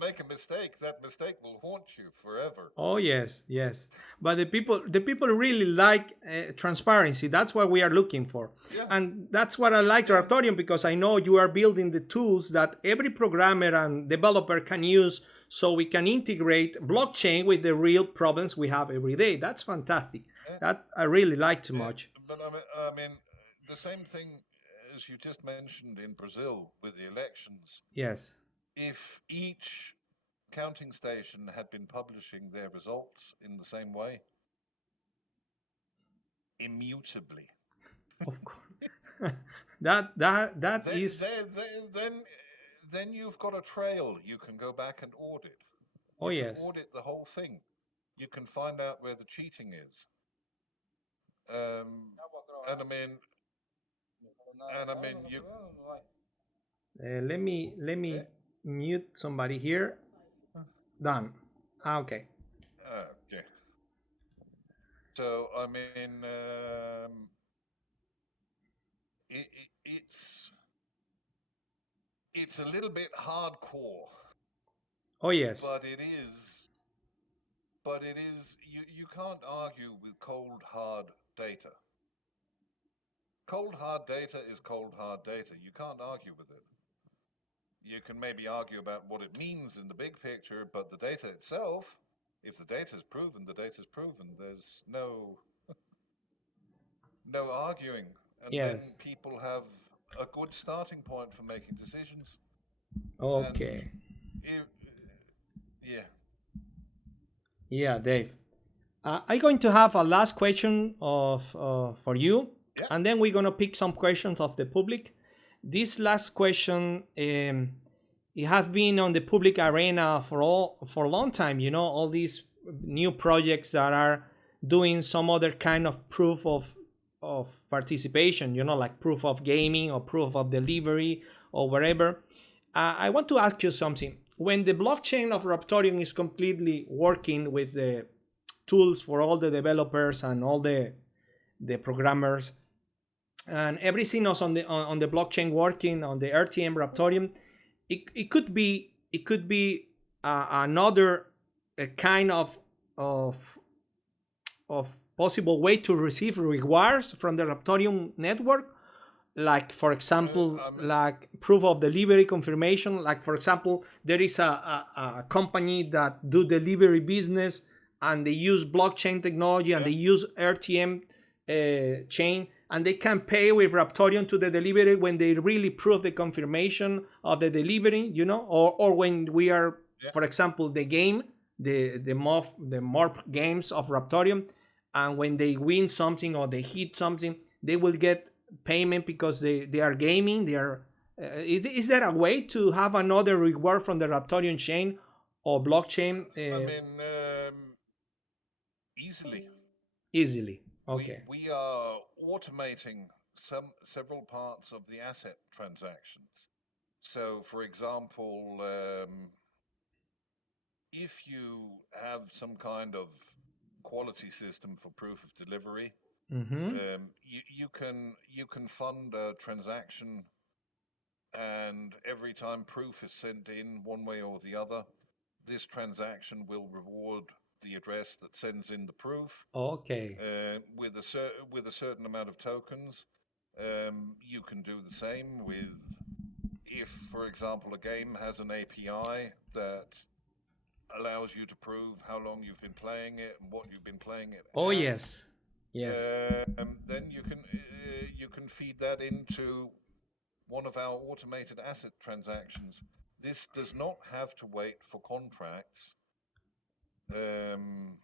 make a mistake, that mistake will haunt you forever. Oh yes, yes. But the people really like transparency. That's what we are looking for, Yeah, and that's what I like yeah, Raptorium because I know you are building the tools that every programmer and developer can use, so we can integrate blockchain with the real problems we have every day. That's fantastic. yeah, That I really like too yeah. much. But I mean, the same thing as you just mentioned in Brazil with the elections. Yes, If each counting station had been publishing their results in the same way, immutably, of course. That then, is. then, then, then then you've got a trail you can go back and audit. Oh You can yes. audit the whole thing. You can find out where the cheating is. Um, and I mean, you. Let me Eh? mute somebody here. Done. Okay. Okay. So I mean, it's a little bit hardcore, Oh yes. but it is. But it is. You can't argue with cold hard data. Cold hard data is cold hard data. You can't argue with it. You can maybe argue about what it means in the big picture, but the data itself, if the data is proven, the data is proven. There's no arguing, and then Yes. people have a good starting point for making decisions. And Okay. it, yeah, Yeah, Dave. I'm going to have a last question of for you, yeah, and then we're gonna pick some questions of the public. This last question, it has been on the public arena for a long time. You know, all these new projects that are doing some other kind of proof of participation. You know, like proof of gaming or proof of delivery or whatever. I want to ask you something. When the blockchain of Raptorium is completely working with the tools for all the developers and all the programmers, and everything else on the blockchain working on the RTM Raptorium, it could be another kind of possible way to receive rewards from the Raptorium network, like for example, I mean, like proof of delivery confirmation. Like for example, there is a company that do delivery business, and they use blockchain technology, and yeah, they use RTM chain, and they can pay with Raptorium to the delivery when they really prove the confirmation of the delivery, you know, or when we are, yeah. for example, the game, the morph games of Raptorium, and when they win something or they hit something, they will get payment because they are gaming. They are. Is there a way to have another reward from the Raptorium chain or blockchain I mean, easily. easily? We Okay. we are automating several parts of the asset transactions. So, for example, if you have some kind of quality system for proof of delivery, Mm-hmm. you can fund a transaction, and every time proof is sent in one way or the other, this transaction will reward the address that sends in the proof Okay. with a certain amount of tokens. You can do the same with, if, for example, a game has an API that allows you to prove how long you've been playing it and what you've been playing it Oh at. yes. Yes. Then you can feed that into one of our automated asset transactions. This does not have to wait for contracts. Um,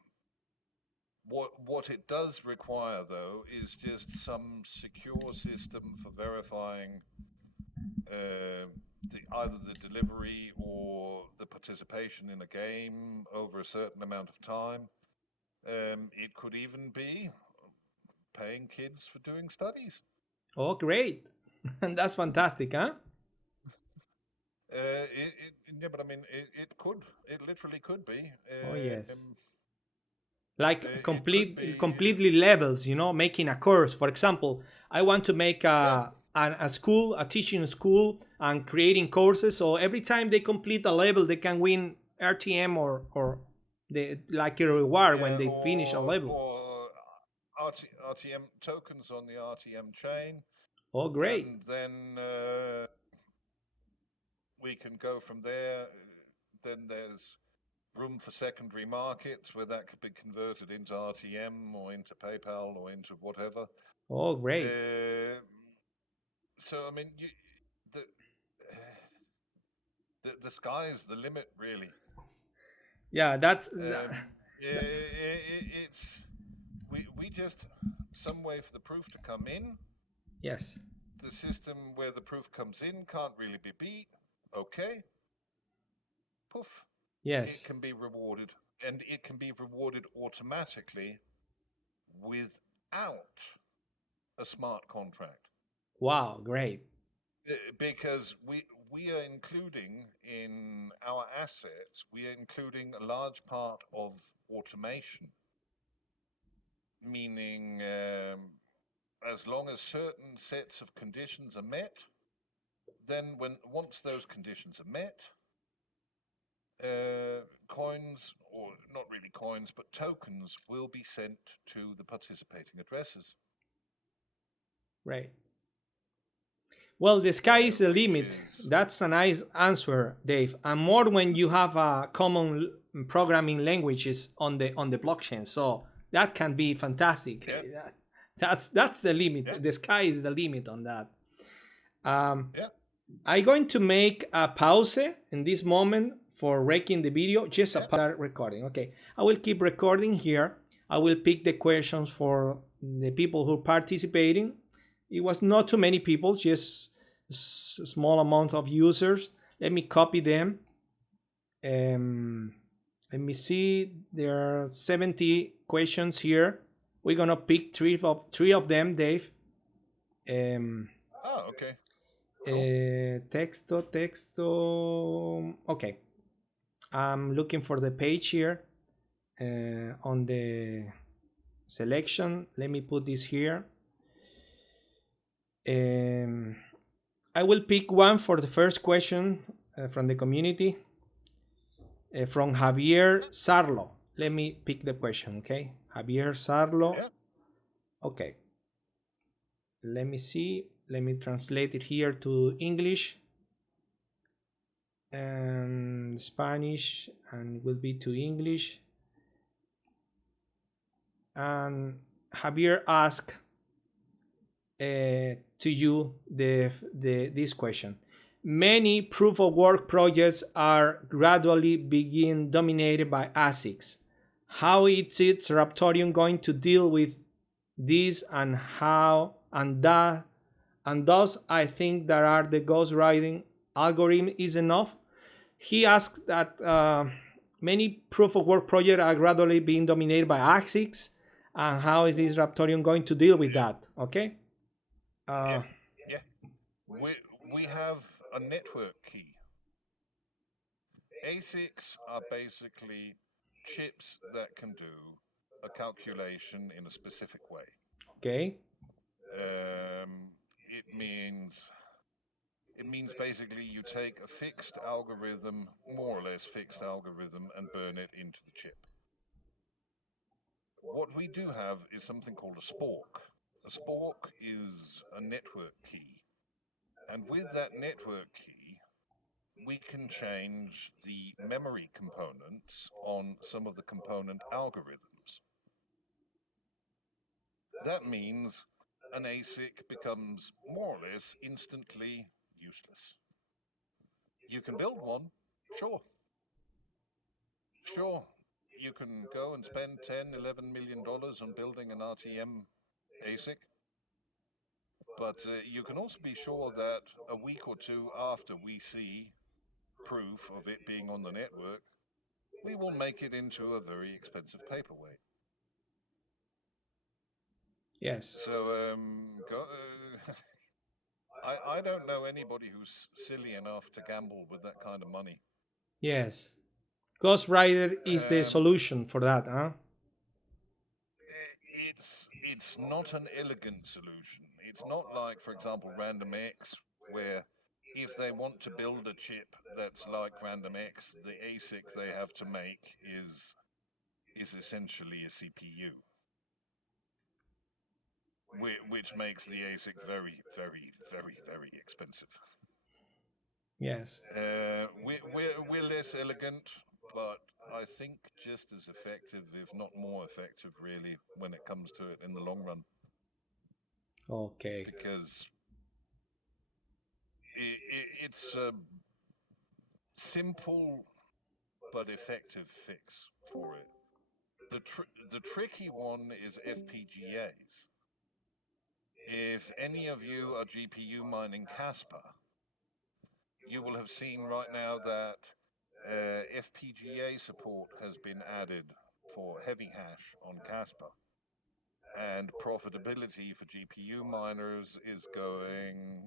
what it does require, though, is just some secure system for verifying either the delivery or the participation in a game over a certain amount of time. It could even be paying kids for doing studies. Oh, great. That's fantastic, huh? Yeah, but I mean, it could. It literally could be. Oh yes. Um, Like it could be. completely levels, you know, making a course. For example, I want to make Yeah. a school, a teaching school, and creating courses. So every time they complete a level, they can win RTM or the like a reward when Yeah, they finish a level. or RTM tokens on the RTM chain, Oh, great. and then we can go from there. Then there's room for secondary markets where that could be converted into RTM or into PayPal or into whatever. Oh, great. Uh, so I mean, the the sky's the limit, really. Yeah, that's It's we just some way for the proof to come in. yes. The system where the proof comes in can't really be beat. Okay, poof, it Yes. can be rewarded, and it can be rewarded automatically without a smart contract. Wow, great. Because we are including in our assets, we are including a large part of automation, meaning as long as certain sets of conditions are met, then once those conditions are met, coins, or not really coins, but tokens will be sent to the participating addresses. Right. Well, the sky is the limit. That's a nice answer, Dave. And more when you have common programming languages on the blockchain. So that can be fantastic. Yeah. That's the limit. Yeah. The sky is the limit on that. Yeah. I'm going to make a pause in this moment for wrecking the video. Just a start recording. Okay, I will keep recording here. I will pick the questions for the people who are participating. It was not too many people, just a small amount of users. Let me copy them. Let me see. There are 70 questions here. We're gonna pick three of them, Dave. Okay. Cool. Texto. Okay. I'm looking for the page here on the selection. Let me put this here. I will pick one for the first question from the community from Javier Sarlo. Let me pick the question, okay? Javier Sarlo. Yeah. Okay. Let me see. Let me translate it here to English and Spanish, and it will be to English. And Javier asked to you this question. Many proof of work projects are gradually being dominated by ASICs. How is Raptorium going to deal with this, and how and thus I think that are the ghostwriting algorithm is enough? He asked that many proof of work projects are gradually being dominated by ASICs, and how is this Raptorium going to deal with that? Okay. Yeah. We have a network key. ASICs are basically chips that can do a calculation in a specific way. Okay. It means basically you take a fixed algorithm, more or less fixed algorithm, and burn it into the chip. What we do have is something called a spork. A spork is a network key. And with that network key, we can change the memory components on some of the component algorithms. That means an ASIC becomes more or less instantly useless. You can build one, sure. Sure, you can go and spend $10-11 million on building an RTM ASIC, but you can also be sure that a week or two after we see proof of it being on the network, we will make it into a very expensive paperweight. Yes. So I don't know anybody who's silly enough to gamble with that kind of money. Yes. Ghostwriter is the solution for that, huh? It's not an elegant solution. It's not like, for example, RandomX, where if they want to build a chip that's like RandomX, the ASIC they have to make is essentially a CPU, which makes the ASIC very, very, very, very expensive. Yes. We're less elegant, but I think just as effective, if not more effective, really, when it comes to it in the long run. Okay. Because it's a simple but effective fix for it. The tricky one is FPGAs. If any of you are GPU mining Casper, you will have seen right now that FPGA support has been added for heavy hash on Casper. And profitability for GPU miners is going...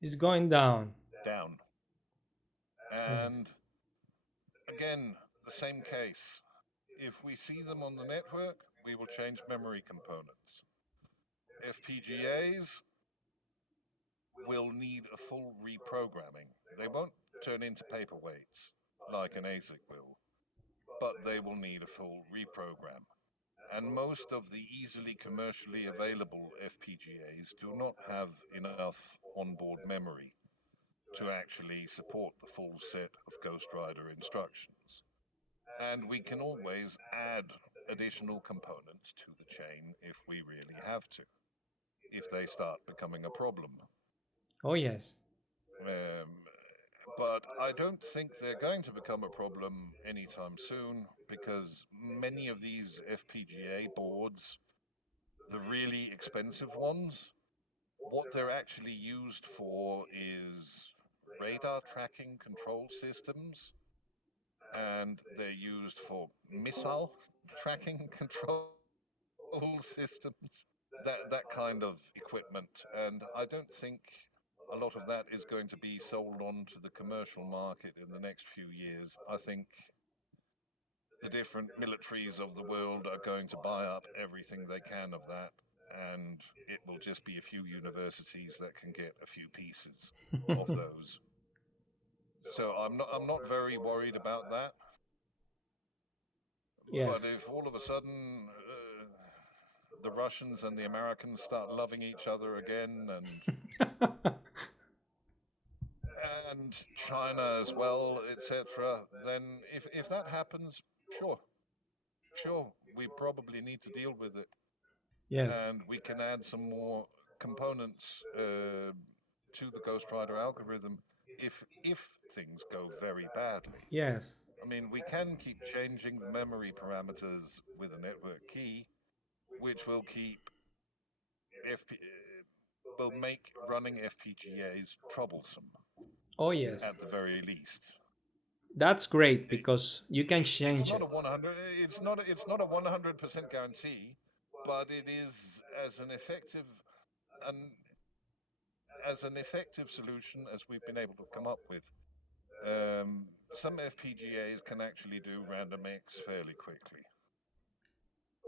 It's going down. Down. And again, the same case. If we see them on the network, we will change memory components. FPGAs, will need a full reprogramming. They won't turn into paperweights like an ASIC will, but they will need a full reprogram. And most of the easily commercially available FPGAs do not have enough onboard memory to actually support the full set of Ghost Rider instructions. And we can always add additional components to the chain if we really have to, if they start becoming a problem. Oh yes. Um, but I don't think they're going to become a problem anytime soon because many of these FPGA boards, the really expensive ones, what they're actually used for is radar tracking control systems, and they're used for missile tracking control systems, that kind of equipment. And I don't think a lot of that is going to be sold on to the commercial market in the next few years. I think the different militaries of the world are going to buy up everything they can of that, and it will just be a few universities that can get a few pieces of those. So I'm not very worried about that. But Yes. if all of a sudden the Russians and the Americans start loving each other again, and China as well, etc., then if that happens, sure, sure, we probably need to deal with it, Yes. and we can add some more components to the Ghost Rider algorithm if things go very badly. Yes. I mean, we can keep changing the memory parameters with a network key, which will keep will make running FPGAs troublesome Oh yes. at the very least. That's great It, because you can it's change not it. a 100. It's not a 100% guarantee, but it is an as an effective solution as we've been able to come up with. Some FPGAs can actually do random X fairly quickly,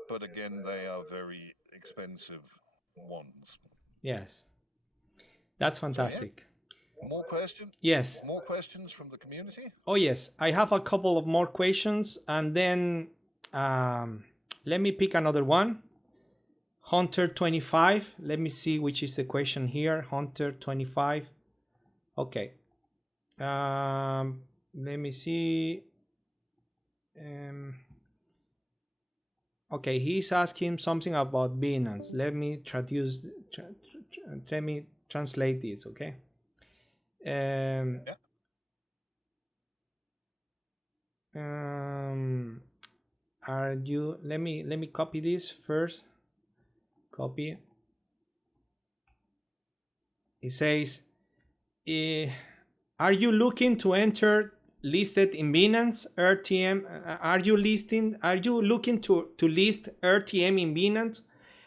but again, they are very expensive ones. Yes. That's So yeah, fantastic. more question, Yes. more questions from the community. Oh yes. I have a couple of more questions and then let me pick another one. Hunter 25. Let me see which is the question here. Hunter 25. Okay. Let me see. Um, okay, he's asking something about Binance. Let me translate this. Okay. Um, Yeah. um, are you? Let me copy this first. Copy. It says, eh, "Are you looking to enter listed in Binance RTM? Are you looking to list RTM in Binance?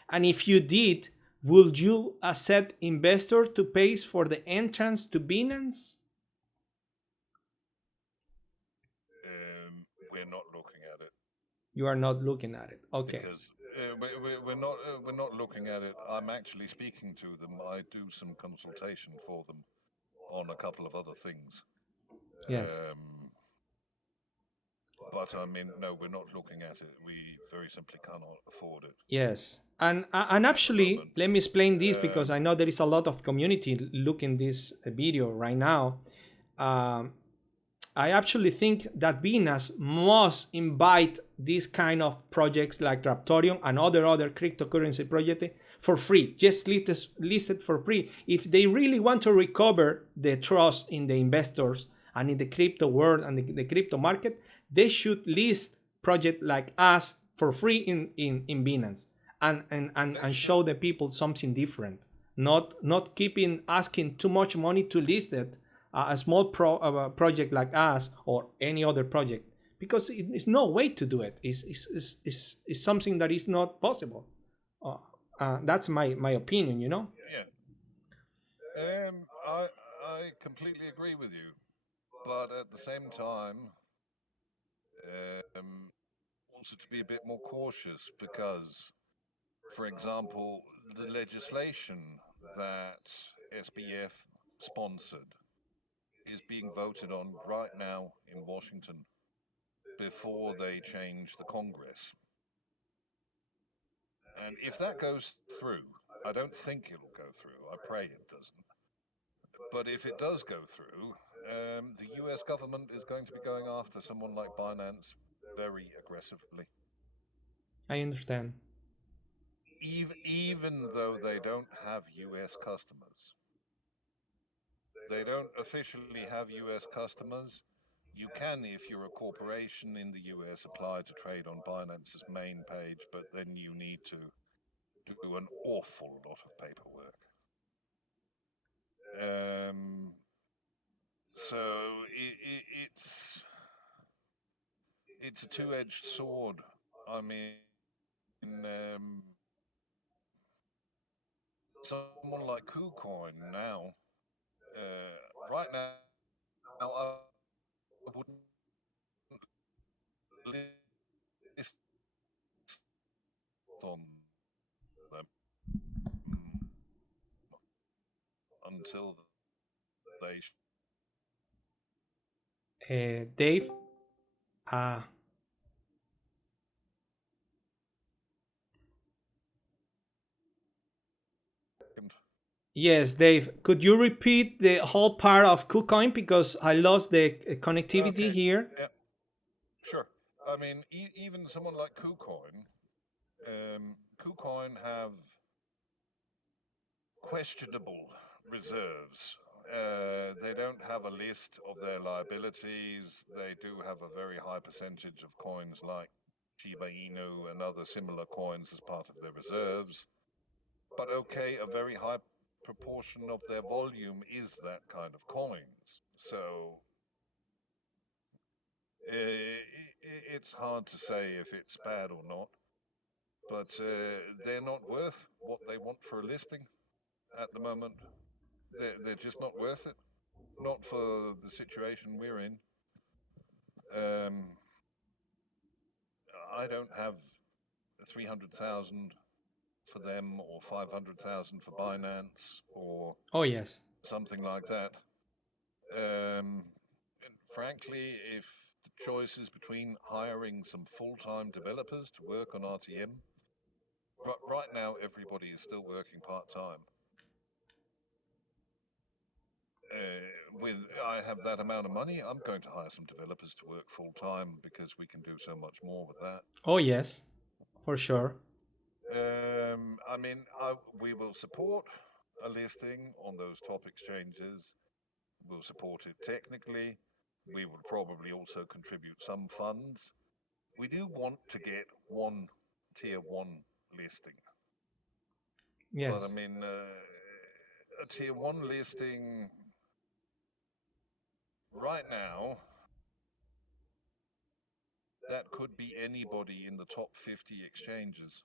And if you did, would you accept investors to pay for the entrance to Binance?" We're not looking at it You are not looking at it. Okay. because we're not looking at it. I'm actually speaking to them. I do some consultation for them on a couple of other things. Yes. Um, but I mean, no, we're not looking at it. We very simply cannot afford it Yes. And at the actually, moment. let me explain this because I Um, know there is a lot of community looking this video right now. Um, I actually think that Venus must invite these kind of projects like Raptorium and other cryptocurrency projects for free. Just list it for free. If they really want to recover the trust in the investors and in the crypto world and the crypto market, they should list project like us for free in Binance and they show should. the people something different. Not keeping asking too much money to list it, a small project like us or any other project, because it's no way to do it. It's something that is not possible. uh, that's my opinion, you know. Yeah. I completely agree with you, but at the same time, um, also to be a bit more cautious because, for example, the legislation that SBF sponsored is being voted on right now in Washington before they change the Congress. And if that goes through, I don't think it'll go through. I pray it doesn't. But if it does go through, the US government is going to be going after someone like Binance very aggressively. I understand. Even though they don't have US customers, they don't officially have US customers. You can, if you're a corporation in the US, apply to trade on Binance's main page, but then you need to do an awful lot of paperwork. So it's a two-edged sword. I mean, someone like KuCoin now, right now, I wouldn't list on them until they. Dave, yes, Dave, could you repeat the whole part of KuCoin because I lost the connectivity here? Yeah, sure. I mean, even someone like KuCoin, KuCoin have questionable reserves. They don't have a list of their liabilities. They do have a very high percentage of coins like Shiba Inu and other similar coins as part of their reserves. But okay, a very high proportion of their volume is that kind of coins. So it's hard to say if it's bad or not. But they're not worth what they want for a listing at the moment. They're just not worth it. Not for the situation we're in. I don't have 300,000 for them or 500,000 for Binance or yes, something like that. And frankly, if the choice is between hiring some full-time developers to work on RTM, right now everybody is still working part-time. With I have that amount of money, I'm going to hire some developers to work full-time because we can do so much more with that. yes, for sure. I mean, we will support a listing on those top exchanges. We'll support it technically. We will probably also contribute some funds. We do want to get one tier 1 listing. Yes. But I mean, a tier 1 listing right now, that could be anybody in the top 50 exchanges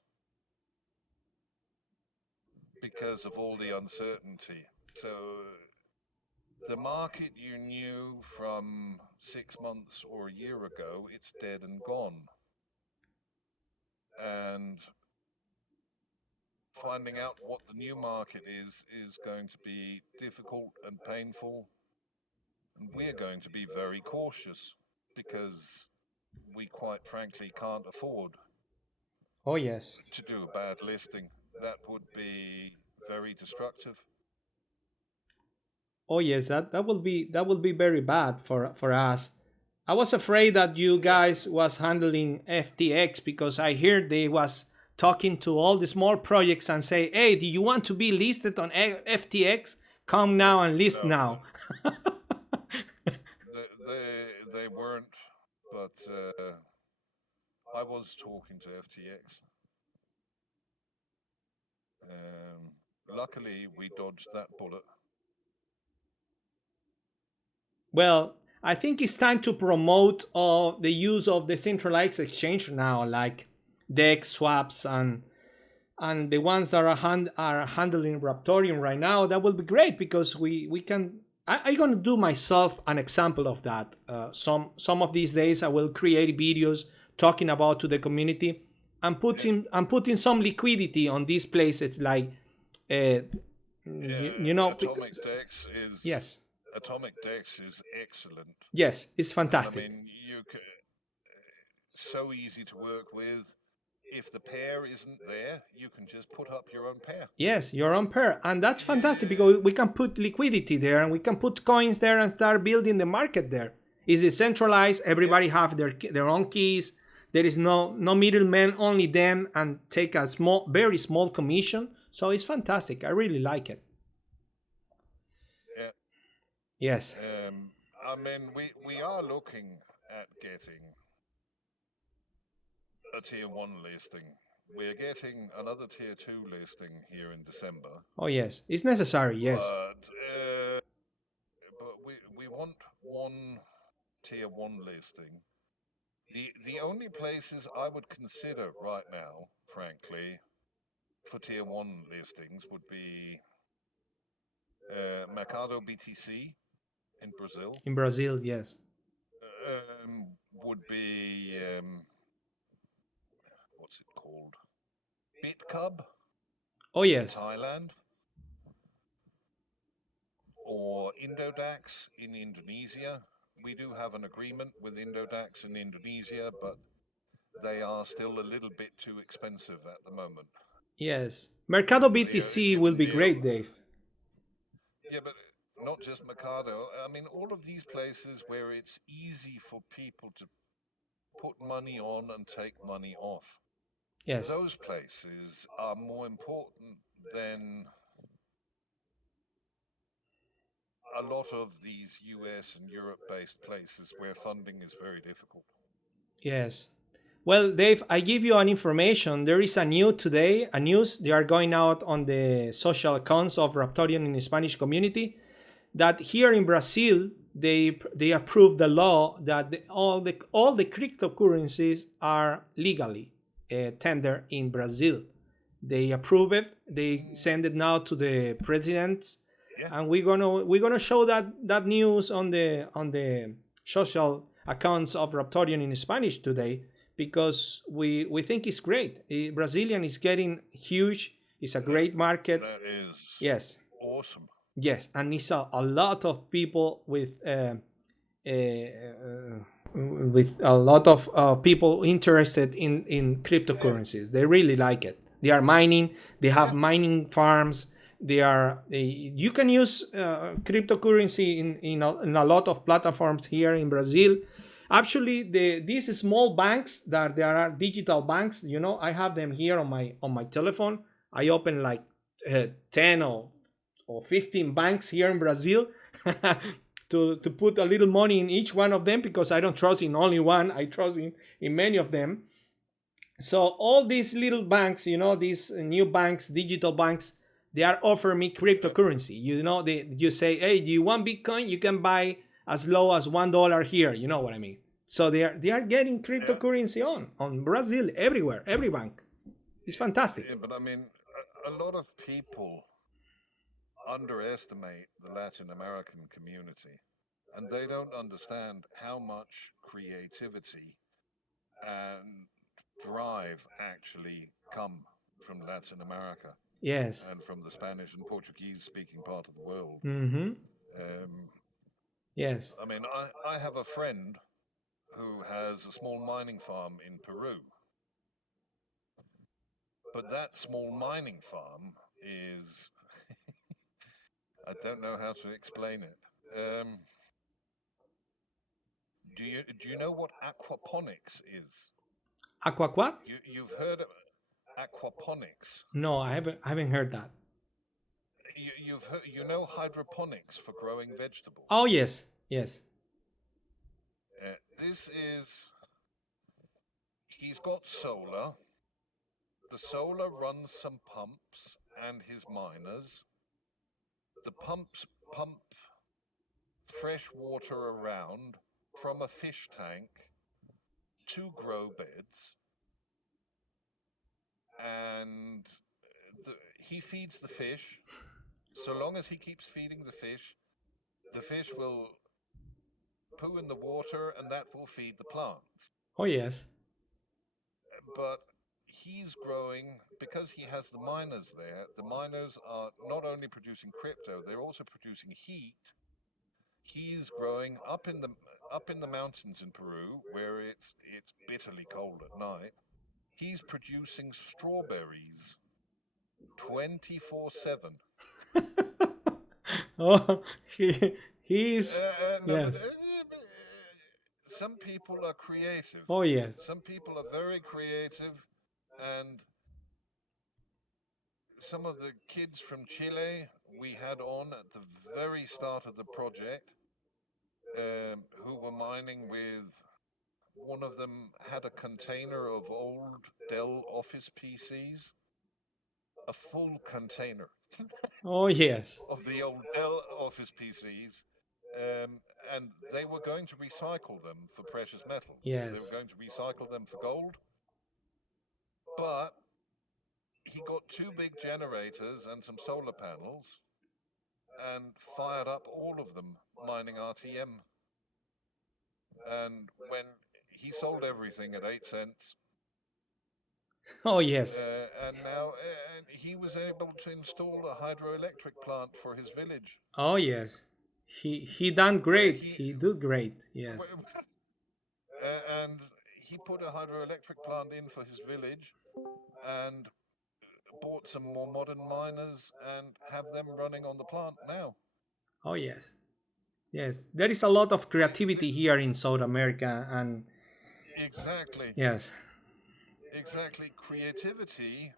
because of all the uncertainty. So the market you knew from 6 months or a year ago, it's dead and gone. And finding out what the new market is going to be difficult and painful. And we're going to be very cautious because we quite frankly can't afford Yes. to do a bad listing. That would be very destructive. Yes, that will be very bad for us. I was afraid that you guys was handling FTX because I heard they was talking to all the small projects and say, hey, do you want to be listed on FTX? Come now and list now. They weren't, but I was talking to FTX. Luckily, we dodged that bullet. Well, I think it's time to promote the use of the centralized exchange now, like DEX swaps and the ones that are handling Raptorium right now. That will be great because we can. I'm gonna do myself an example of that. Some of these days I will create videos talking about to the community and putting some liquidity on these places like You know, Atomic Dex is yes, Atomic Dex is excellent, yes, it's and I fantastic. mean so easy to work with. If the pair isn't there, you can just put up your own pair. Yes, your own pair. And that's fantastic Yeah, because we can put liquidity there and we can put coins there and start building the market there. Is decentralized, everybody have their own keys. There is no middleman, only them, and take a small, very small commission. So it's fantastic. I really like it. yeah. Yes. I mean, we are looking at getting a tier one listing. We're getting another tier two listing here in December, Oh yes, it's necessary. Yes. but we want one tier one listing. The only places I would consider right now, frankly, for tier one listings would be Mercado BTC in Brazil. In Brazil, yes. Would be what's it called? BitCub Oh in yes. Thailand, or Indodax in Indonesia. We do have an agreement with Indodax in Indonesia, but they are still a little bit too expensive at the moment. Yes. Mercado They are BTC will given be the great, Dave. yeah, but not just Mercado. I mean, all of these places where it's easy for people to put money on and take money off. Yes. Those places are more important than a lot of these US and Europe based places where funding is very difficult. Yes. Well, Dave, I give you an information. There is a news today, a news they are going out on the social accounts of Raptorian in the Spanish community that here in Brazil they approved the law that all the cryptocurrencies are legally tender in Brazil. They approve it. They send it now to the president, Yeah. and we're gonna show that news on the social accounts of Raptorian in Spanish today because we think it's great. Brazilian is getting huge. It's a great market. That is Yes, awesome. yes, and it's a lot of people with a lot of people interested in cryptocurrencies. They really like it. They are mining. They have mining farms. You can use cryptocurrency in a lot of platforms here in Brazil. Actually, these small banks that there are digital banks. You know, I have them here on my telephone. I open like 10 or 15 banks here in Brazil to put a little money in each one of them because I don't trust in only one. I trust in many of them. So all these little banks, you know, these new banks, digital banks, they are offering me cryptocurrency. You know, you say, hey, do you want Bitcoin? You can buy as low as $1 here. You know what I mean? So they are getting cryptocurrency on Brazil everywhere, every bank. It's fantastic. Yeah, but I mean, a lot of people underestimate the Latin American community, and they don't understand how much creativity and drive actually come from Latin America Yes. and from the Spanish and Portuguese speaking part of the world. Mm-hmm. Um, Yes. I mean, I have a friend who has a small mining farm in Peru, but that small mining farm is, I don't know how to explain it. Do you know what aquaponics is? Aqua? You've heard of aquaponics. No, I haven't heard that. You've heard, hydroponics for growing vegetables. Oh yes, yes. This is he's got solar. The solar runs some pumps and his miners. The pumps pump fresh water around from a fish tank to grow beds, and he feeds the fish. So long as he keeps feeding the fish will poo in the water and that will feed the plants. Oh yes. But he's growing because he has the miners there. The miners are not only producing crypto, they're also producing heat. He's growing up in the mountains in Peru, where it's bitterly cold at night. He's producing strawberries 24/7. Oh, he's No, but yes. some people are creative. Oh yes. Some people are very creative, and some of the kids from Chile we had on at the very start of the project, who were mining with. One of them had a container of old Dell Office PCs, a full container Oh yes. of the old Dell Office PCs, and they were going to recycle them for precious metals. They were Yes. going to recycle them for gold, but he got two big generators and some solar panels and fired up all of them mining RTM. And when he sold everything at 8 cents, Oh yes. and now he was able to install a hydroelectric plant for his village. Oh yes. He done Where great. He do great. Yes. and he put a hydroelectric plant in for his village, and bought some more modern miners and have them running on the plant now. Oh yes. Yes. There is a lot of creativity here in South America, and Exactly, yes. exactly. Creativity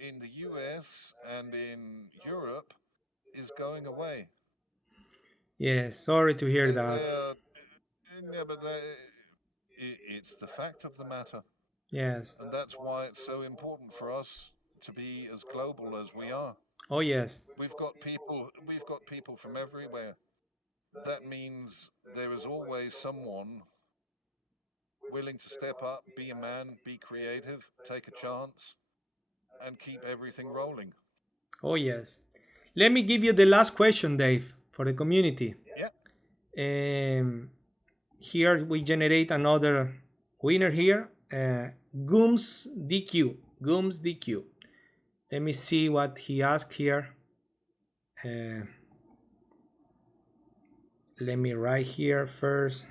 in the US and in Europe is going away. Yes. Sorry to hear that. They are, yeah, but it's the fact of the matter. Yes. And that's why it's so important for us to be as global as we are. Oh yes. We've got people from everywhere. That means there is always someone willing to step up, be a man, be creative, take a chance, and keep everything rolling. Oh yes. Let me give you the last question, Dave, for the community. Yeah. Here we generate another winner here. Gooms DQ. Gooms DQ. Let me see what he asked here. Let me write here first.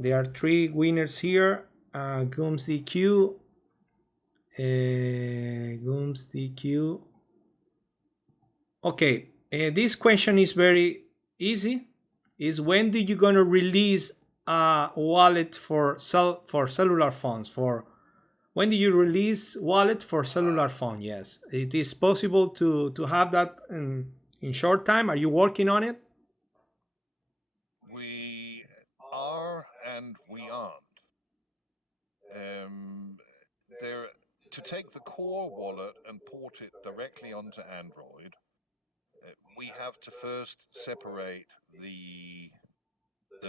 There are three winners here. Gooms DQ. Gooms DQ. Okay, this question is very easy. Is when do you gonna release a wallet for cellular phones? For when do you release wallet for cellular phone? Yes, it is possible to have that in short time. Are you working on it? We are and we aren't. There to take the core wallet and port it directly onto Android, we have to first separate the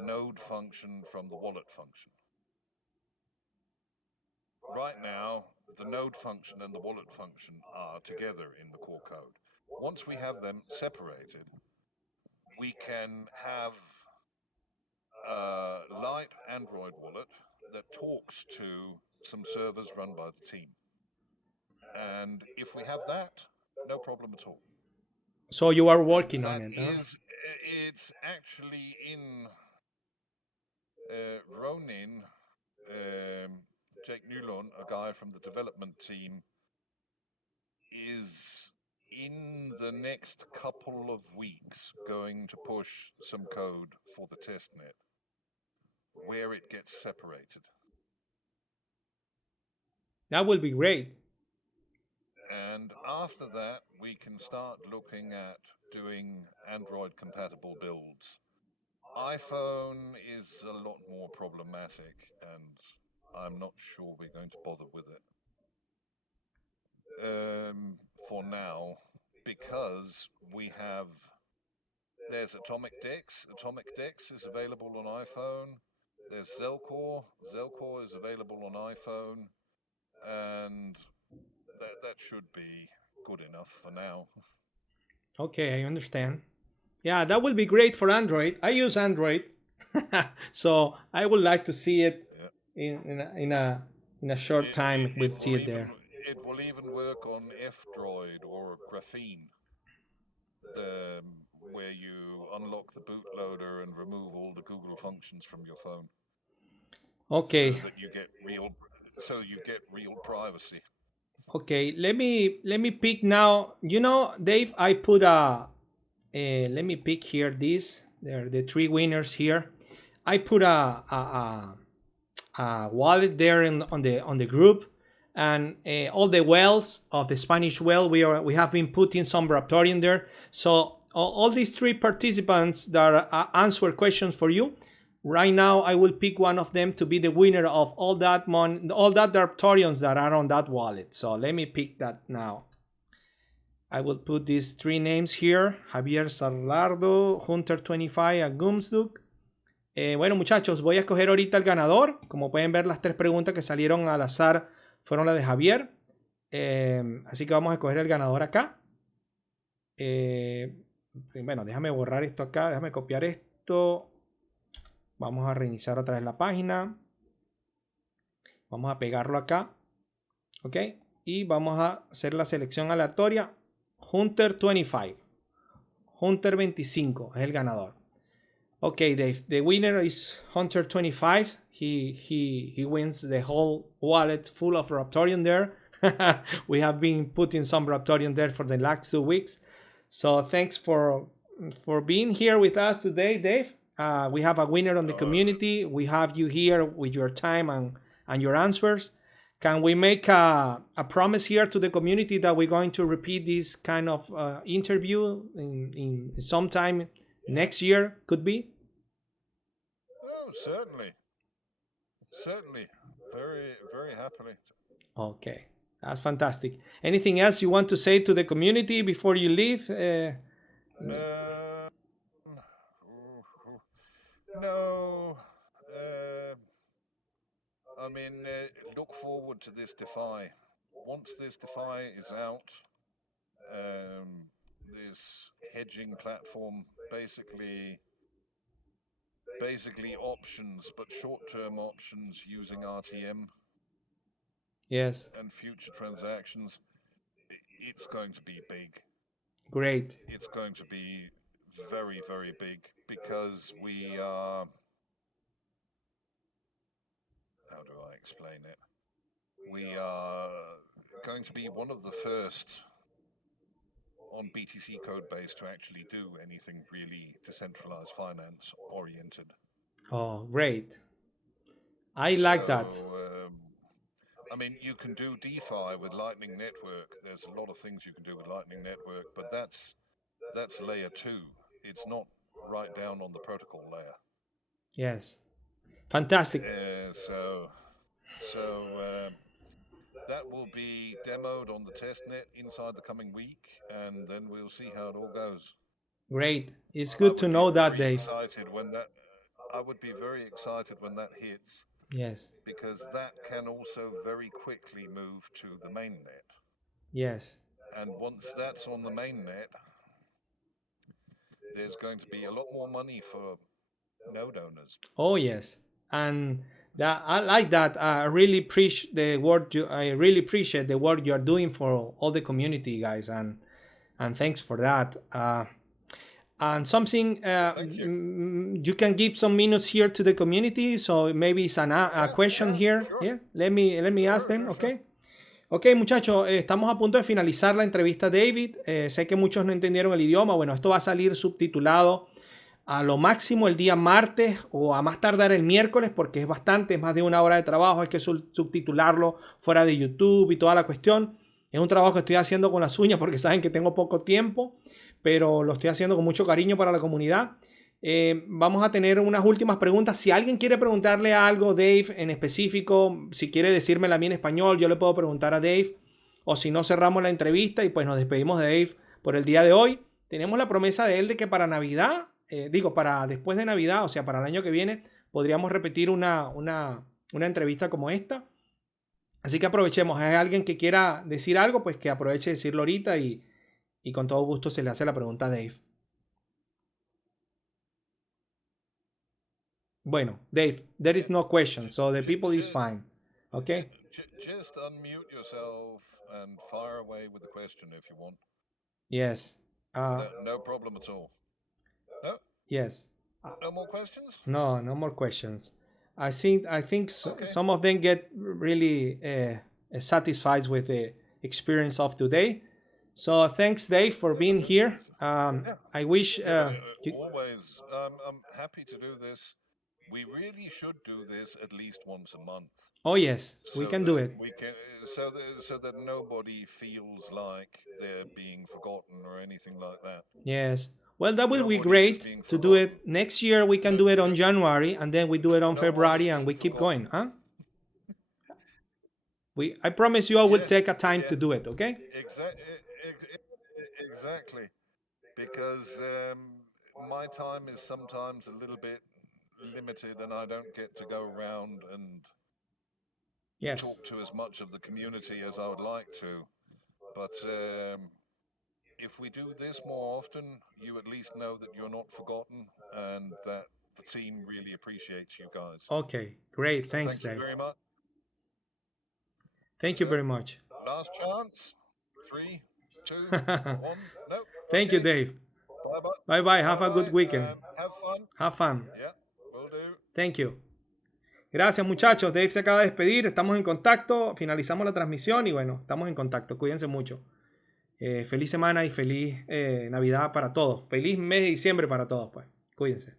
node function from the wallet function. Right now, the node function and the wallet function are together in the core code. Once we have them separated, we can have a light Android wallet that talks to some servers run by the team. And if we have that, no problem at all. So you are And working on that it, huh? is, it's actually in Ronin, Jake Nulon, a guy from the development team, is in the next couple of weeks going to push some code for the testnet where it gets separated. That will be great. And after that, we can start looking at doing Android compatible builds. iPhone is a lot more problematic, and I'm not sure we're going to bother with it for now, because there's Atomic Dex. Atomic Dex is available on iPhone. There's Zelcore. Zelcore is available on iPhone, and that should be good enough for now. Okay, I understand. Yeah, that will be great for Android. I use Android. So I would like to see it Yeah. in a short time. We'll see it there. It will even work on F-Droid or Graphene, the where you unlock the bootloader and remove all the Google functions from your phone, so Okay. that you get real privacy. Okay. Let me pick now. You know, Dave, I put let me pick here this. There are the three winners here. I put a wallet there on the group, and all the wells of the Spanish well we have been putting some Raptorian there. So all these three participants that answer questions for you right now, I will pick one of them to be the winner of all that Raptorians that are on that wallet. So let me pick that now. I will put these three names here: Javier Sarlardo, Hunter25, and Gumsduk. Bueno, muchachos, voy a escoger ahorita el ganador. Como pueden ver, las tres preguntas que salieron al azar fueron las de Javier. Así que vamos a escoger el ganador acá. Bueno, déjame borrar esto acá. Déjame copiar esto. Vamos a reiniciar otra vez la página. Vamos a pegarlo acá. Ok. Y vamos a hacer la selección aleatoria. Hunter25. Hunter25 es el ganador. Okay, Dave. The winner is Hunter25. He wins the whole wallet full of Raptorian there. We have been putting some Raptorian there for the last 2 weeks. So thanks for being here with us today, Dave. We have a winner on the community. We have you here with your time and your answers. Can we make a promise here to the community that we're going to repeat this kind of interview in sometime next year? Could be? Oh, certainly. Certainly. Very, very happily. Okay. That's fantastic. Anything else you want to say to the community before you leave? No. I mean, look forward to this DeFi. Once this DeFi is out, this hedging platform, basically options, but short-term options using RTM. Yes. And future transactions, it's going to be big. Great. It's going to be very, very big, because we are, how do I explain it? We are going to be one of the first on BTC Codebase to actually do anything really decentralized finance oriented. Oh, great. I like that. I mean, you can do DeFi with Lightning Network. There's a lot of things you can do with Lightning Network, but that's layer 2. It's not right down on the protocol layer. Yes. Fantastic. That will be demoed on the testnet inside the coming week, and then we'll see how it all goes. Great. It's good to know that, Dave. I would be very excited when that hits. Yes. Because that can also very quickly move to the mainnet. Yes. And once that's on the mainnet, there's going to be a lot more money for node owners. Oh yes, and that I like that. I really appreciate the work you are doing for all the community, guys, and thanks for that. And something you can give some minutes here to the community, so maybe it's a question here. Sure. Yeah, let me ask them. Okay. Ok, muchachos, estamos a punto de finalizar la entrevista a David. Sé que muchos no entendieron el idioma. Bueno, esto va a salir subtitulado a lo máximo el día martes o a más tardar el miércoles, porque es más de 1 hora de trabajo. Hay que subtitularlo fuera de YouTube y toda la cuestión. Es un trabajo que estoy haciendo con las uñas porque saben que tengo poco tiempo, pero lo estoy haciendo con mucho cariño para la comunidad. Vamos a tener unas últimas preguntas. Si alguien quiere preguntarle algo, Dave, en específico, si quiere decírmela a mí en español, yo le puedo preguntar a Dave. O si no, cerramos la entrevista y pues nos despedimos de Dave por el día de hoy. Tenemos la promesa de él de que para Navidad, para después de Navidad, o sea, para el año que viene, podríamos repetir una entrevista como esta. Así que aprovechemos. ¿Hay alguien que quiera decir algo? Pues que aproveche de decirlo ahorita y con todo gusto se le hace la pregunta a Dave. Bueno, Dave, there is no question, so the people is fine. Okay? Just unmute yourself and fire away with the question if you want. Yes. No problem at all. No? Yes. No more questions? No more questions. I think Okay. some of them get really satisfied with the experience of today. So thanks, Dave, for being here. I wish always. I'm happy to do this. We really should do this at least once a month. Oh yes, we so can do that it. We can so that nobody feels like they're being forgotten or anything like that. Yes. Well, that will be Nobody is great being to do it forgotten. next year. We can do it on January, and then we do it on No one is February, and being we keep forgotten. going. Huh? I promise you, I will Yes, take a time yeah. to do it. Okay? Exactly. Because my time is sometimes a little bit limited, and I don't get to go around and Yes. talk to as much of the community as I would like to. But if we do this more often, you at least know that you're not forgotten and that the team really appreciates you guys. Okay. Great. Thanks, Thank you Dave. very much. Thank you very much. Last chance. 3, 2, 1. No. Thank you, Dave. Bye bye. Bye. Have a good weekend. Have fun. Have fun. Yeah, will do. Thank you. Gracias, muchachos. Dave se acaba de despedir. Estamos en contacto. Finalizamos la transmisión y bueno, estamos en contacto. Cuídense mucho. Feliz semana y feliz Navidad para todos. Feliz mes de diciembre para todos, pues. Cuídense.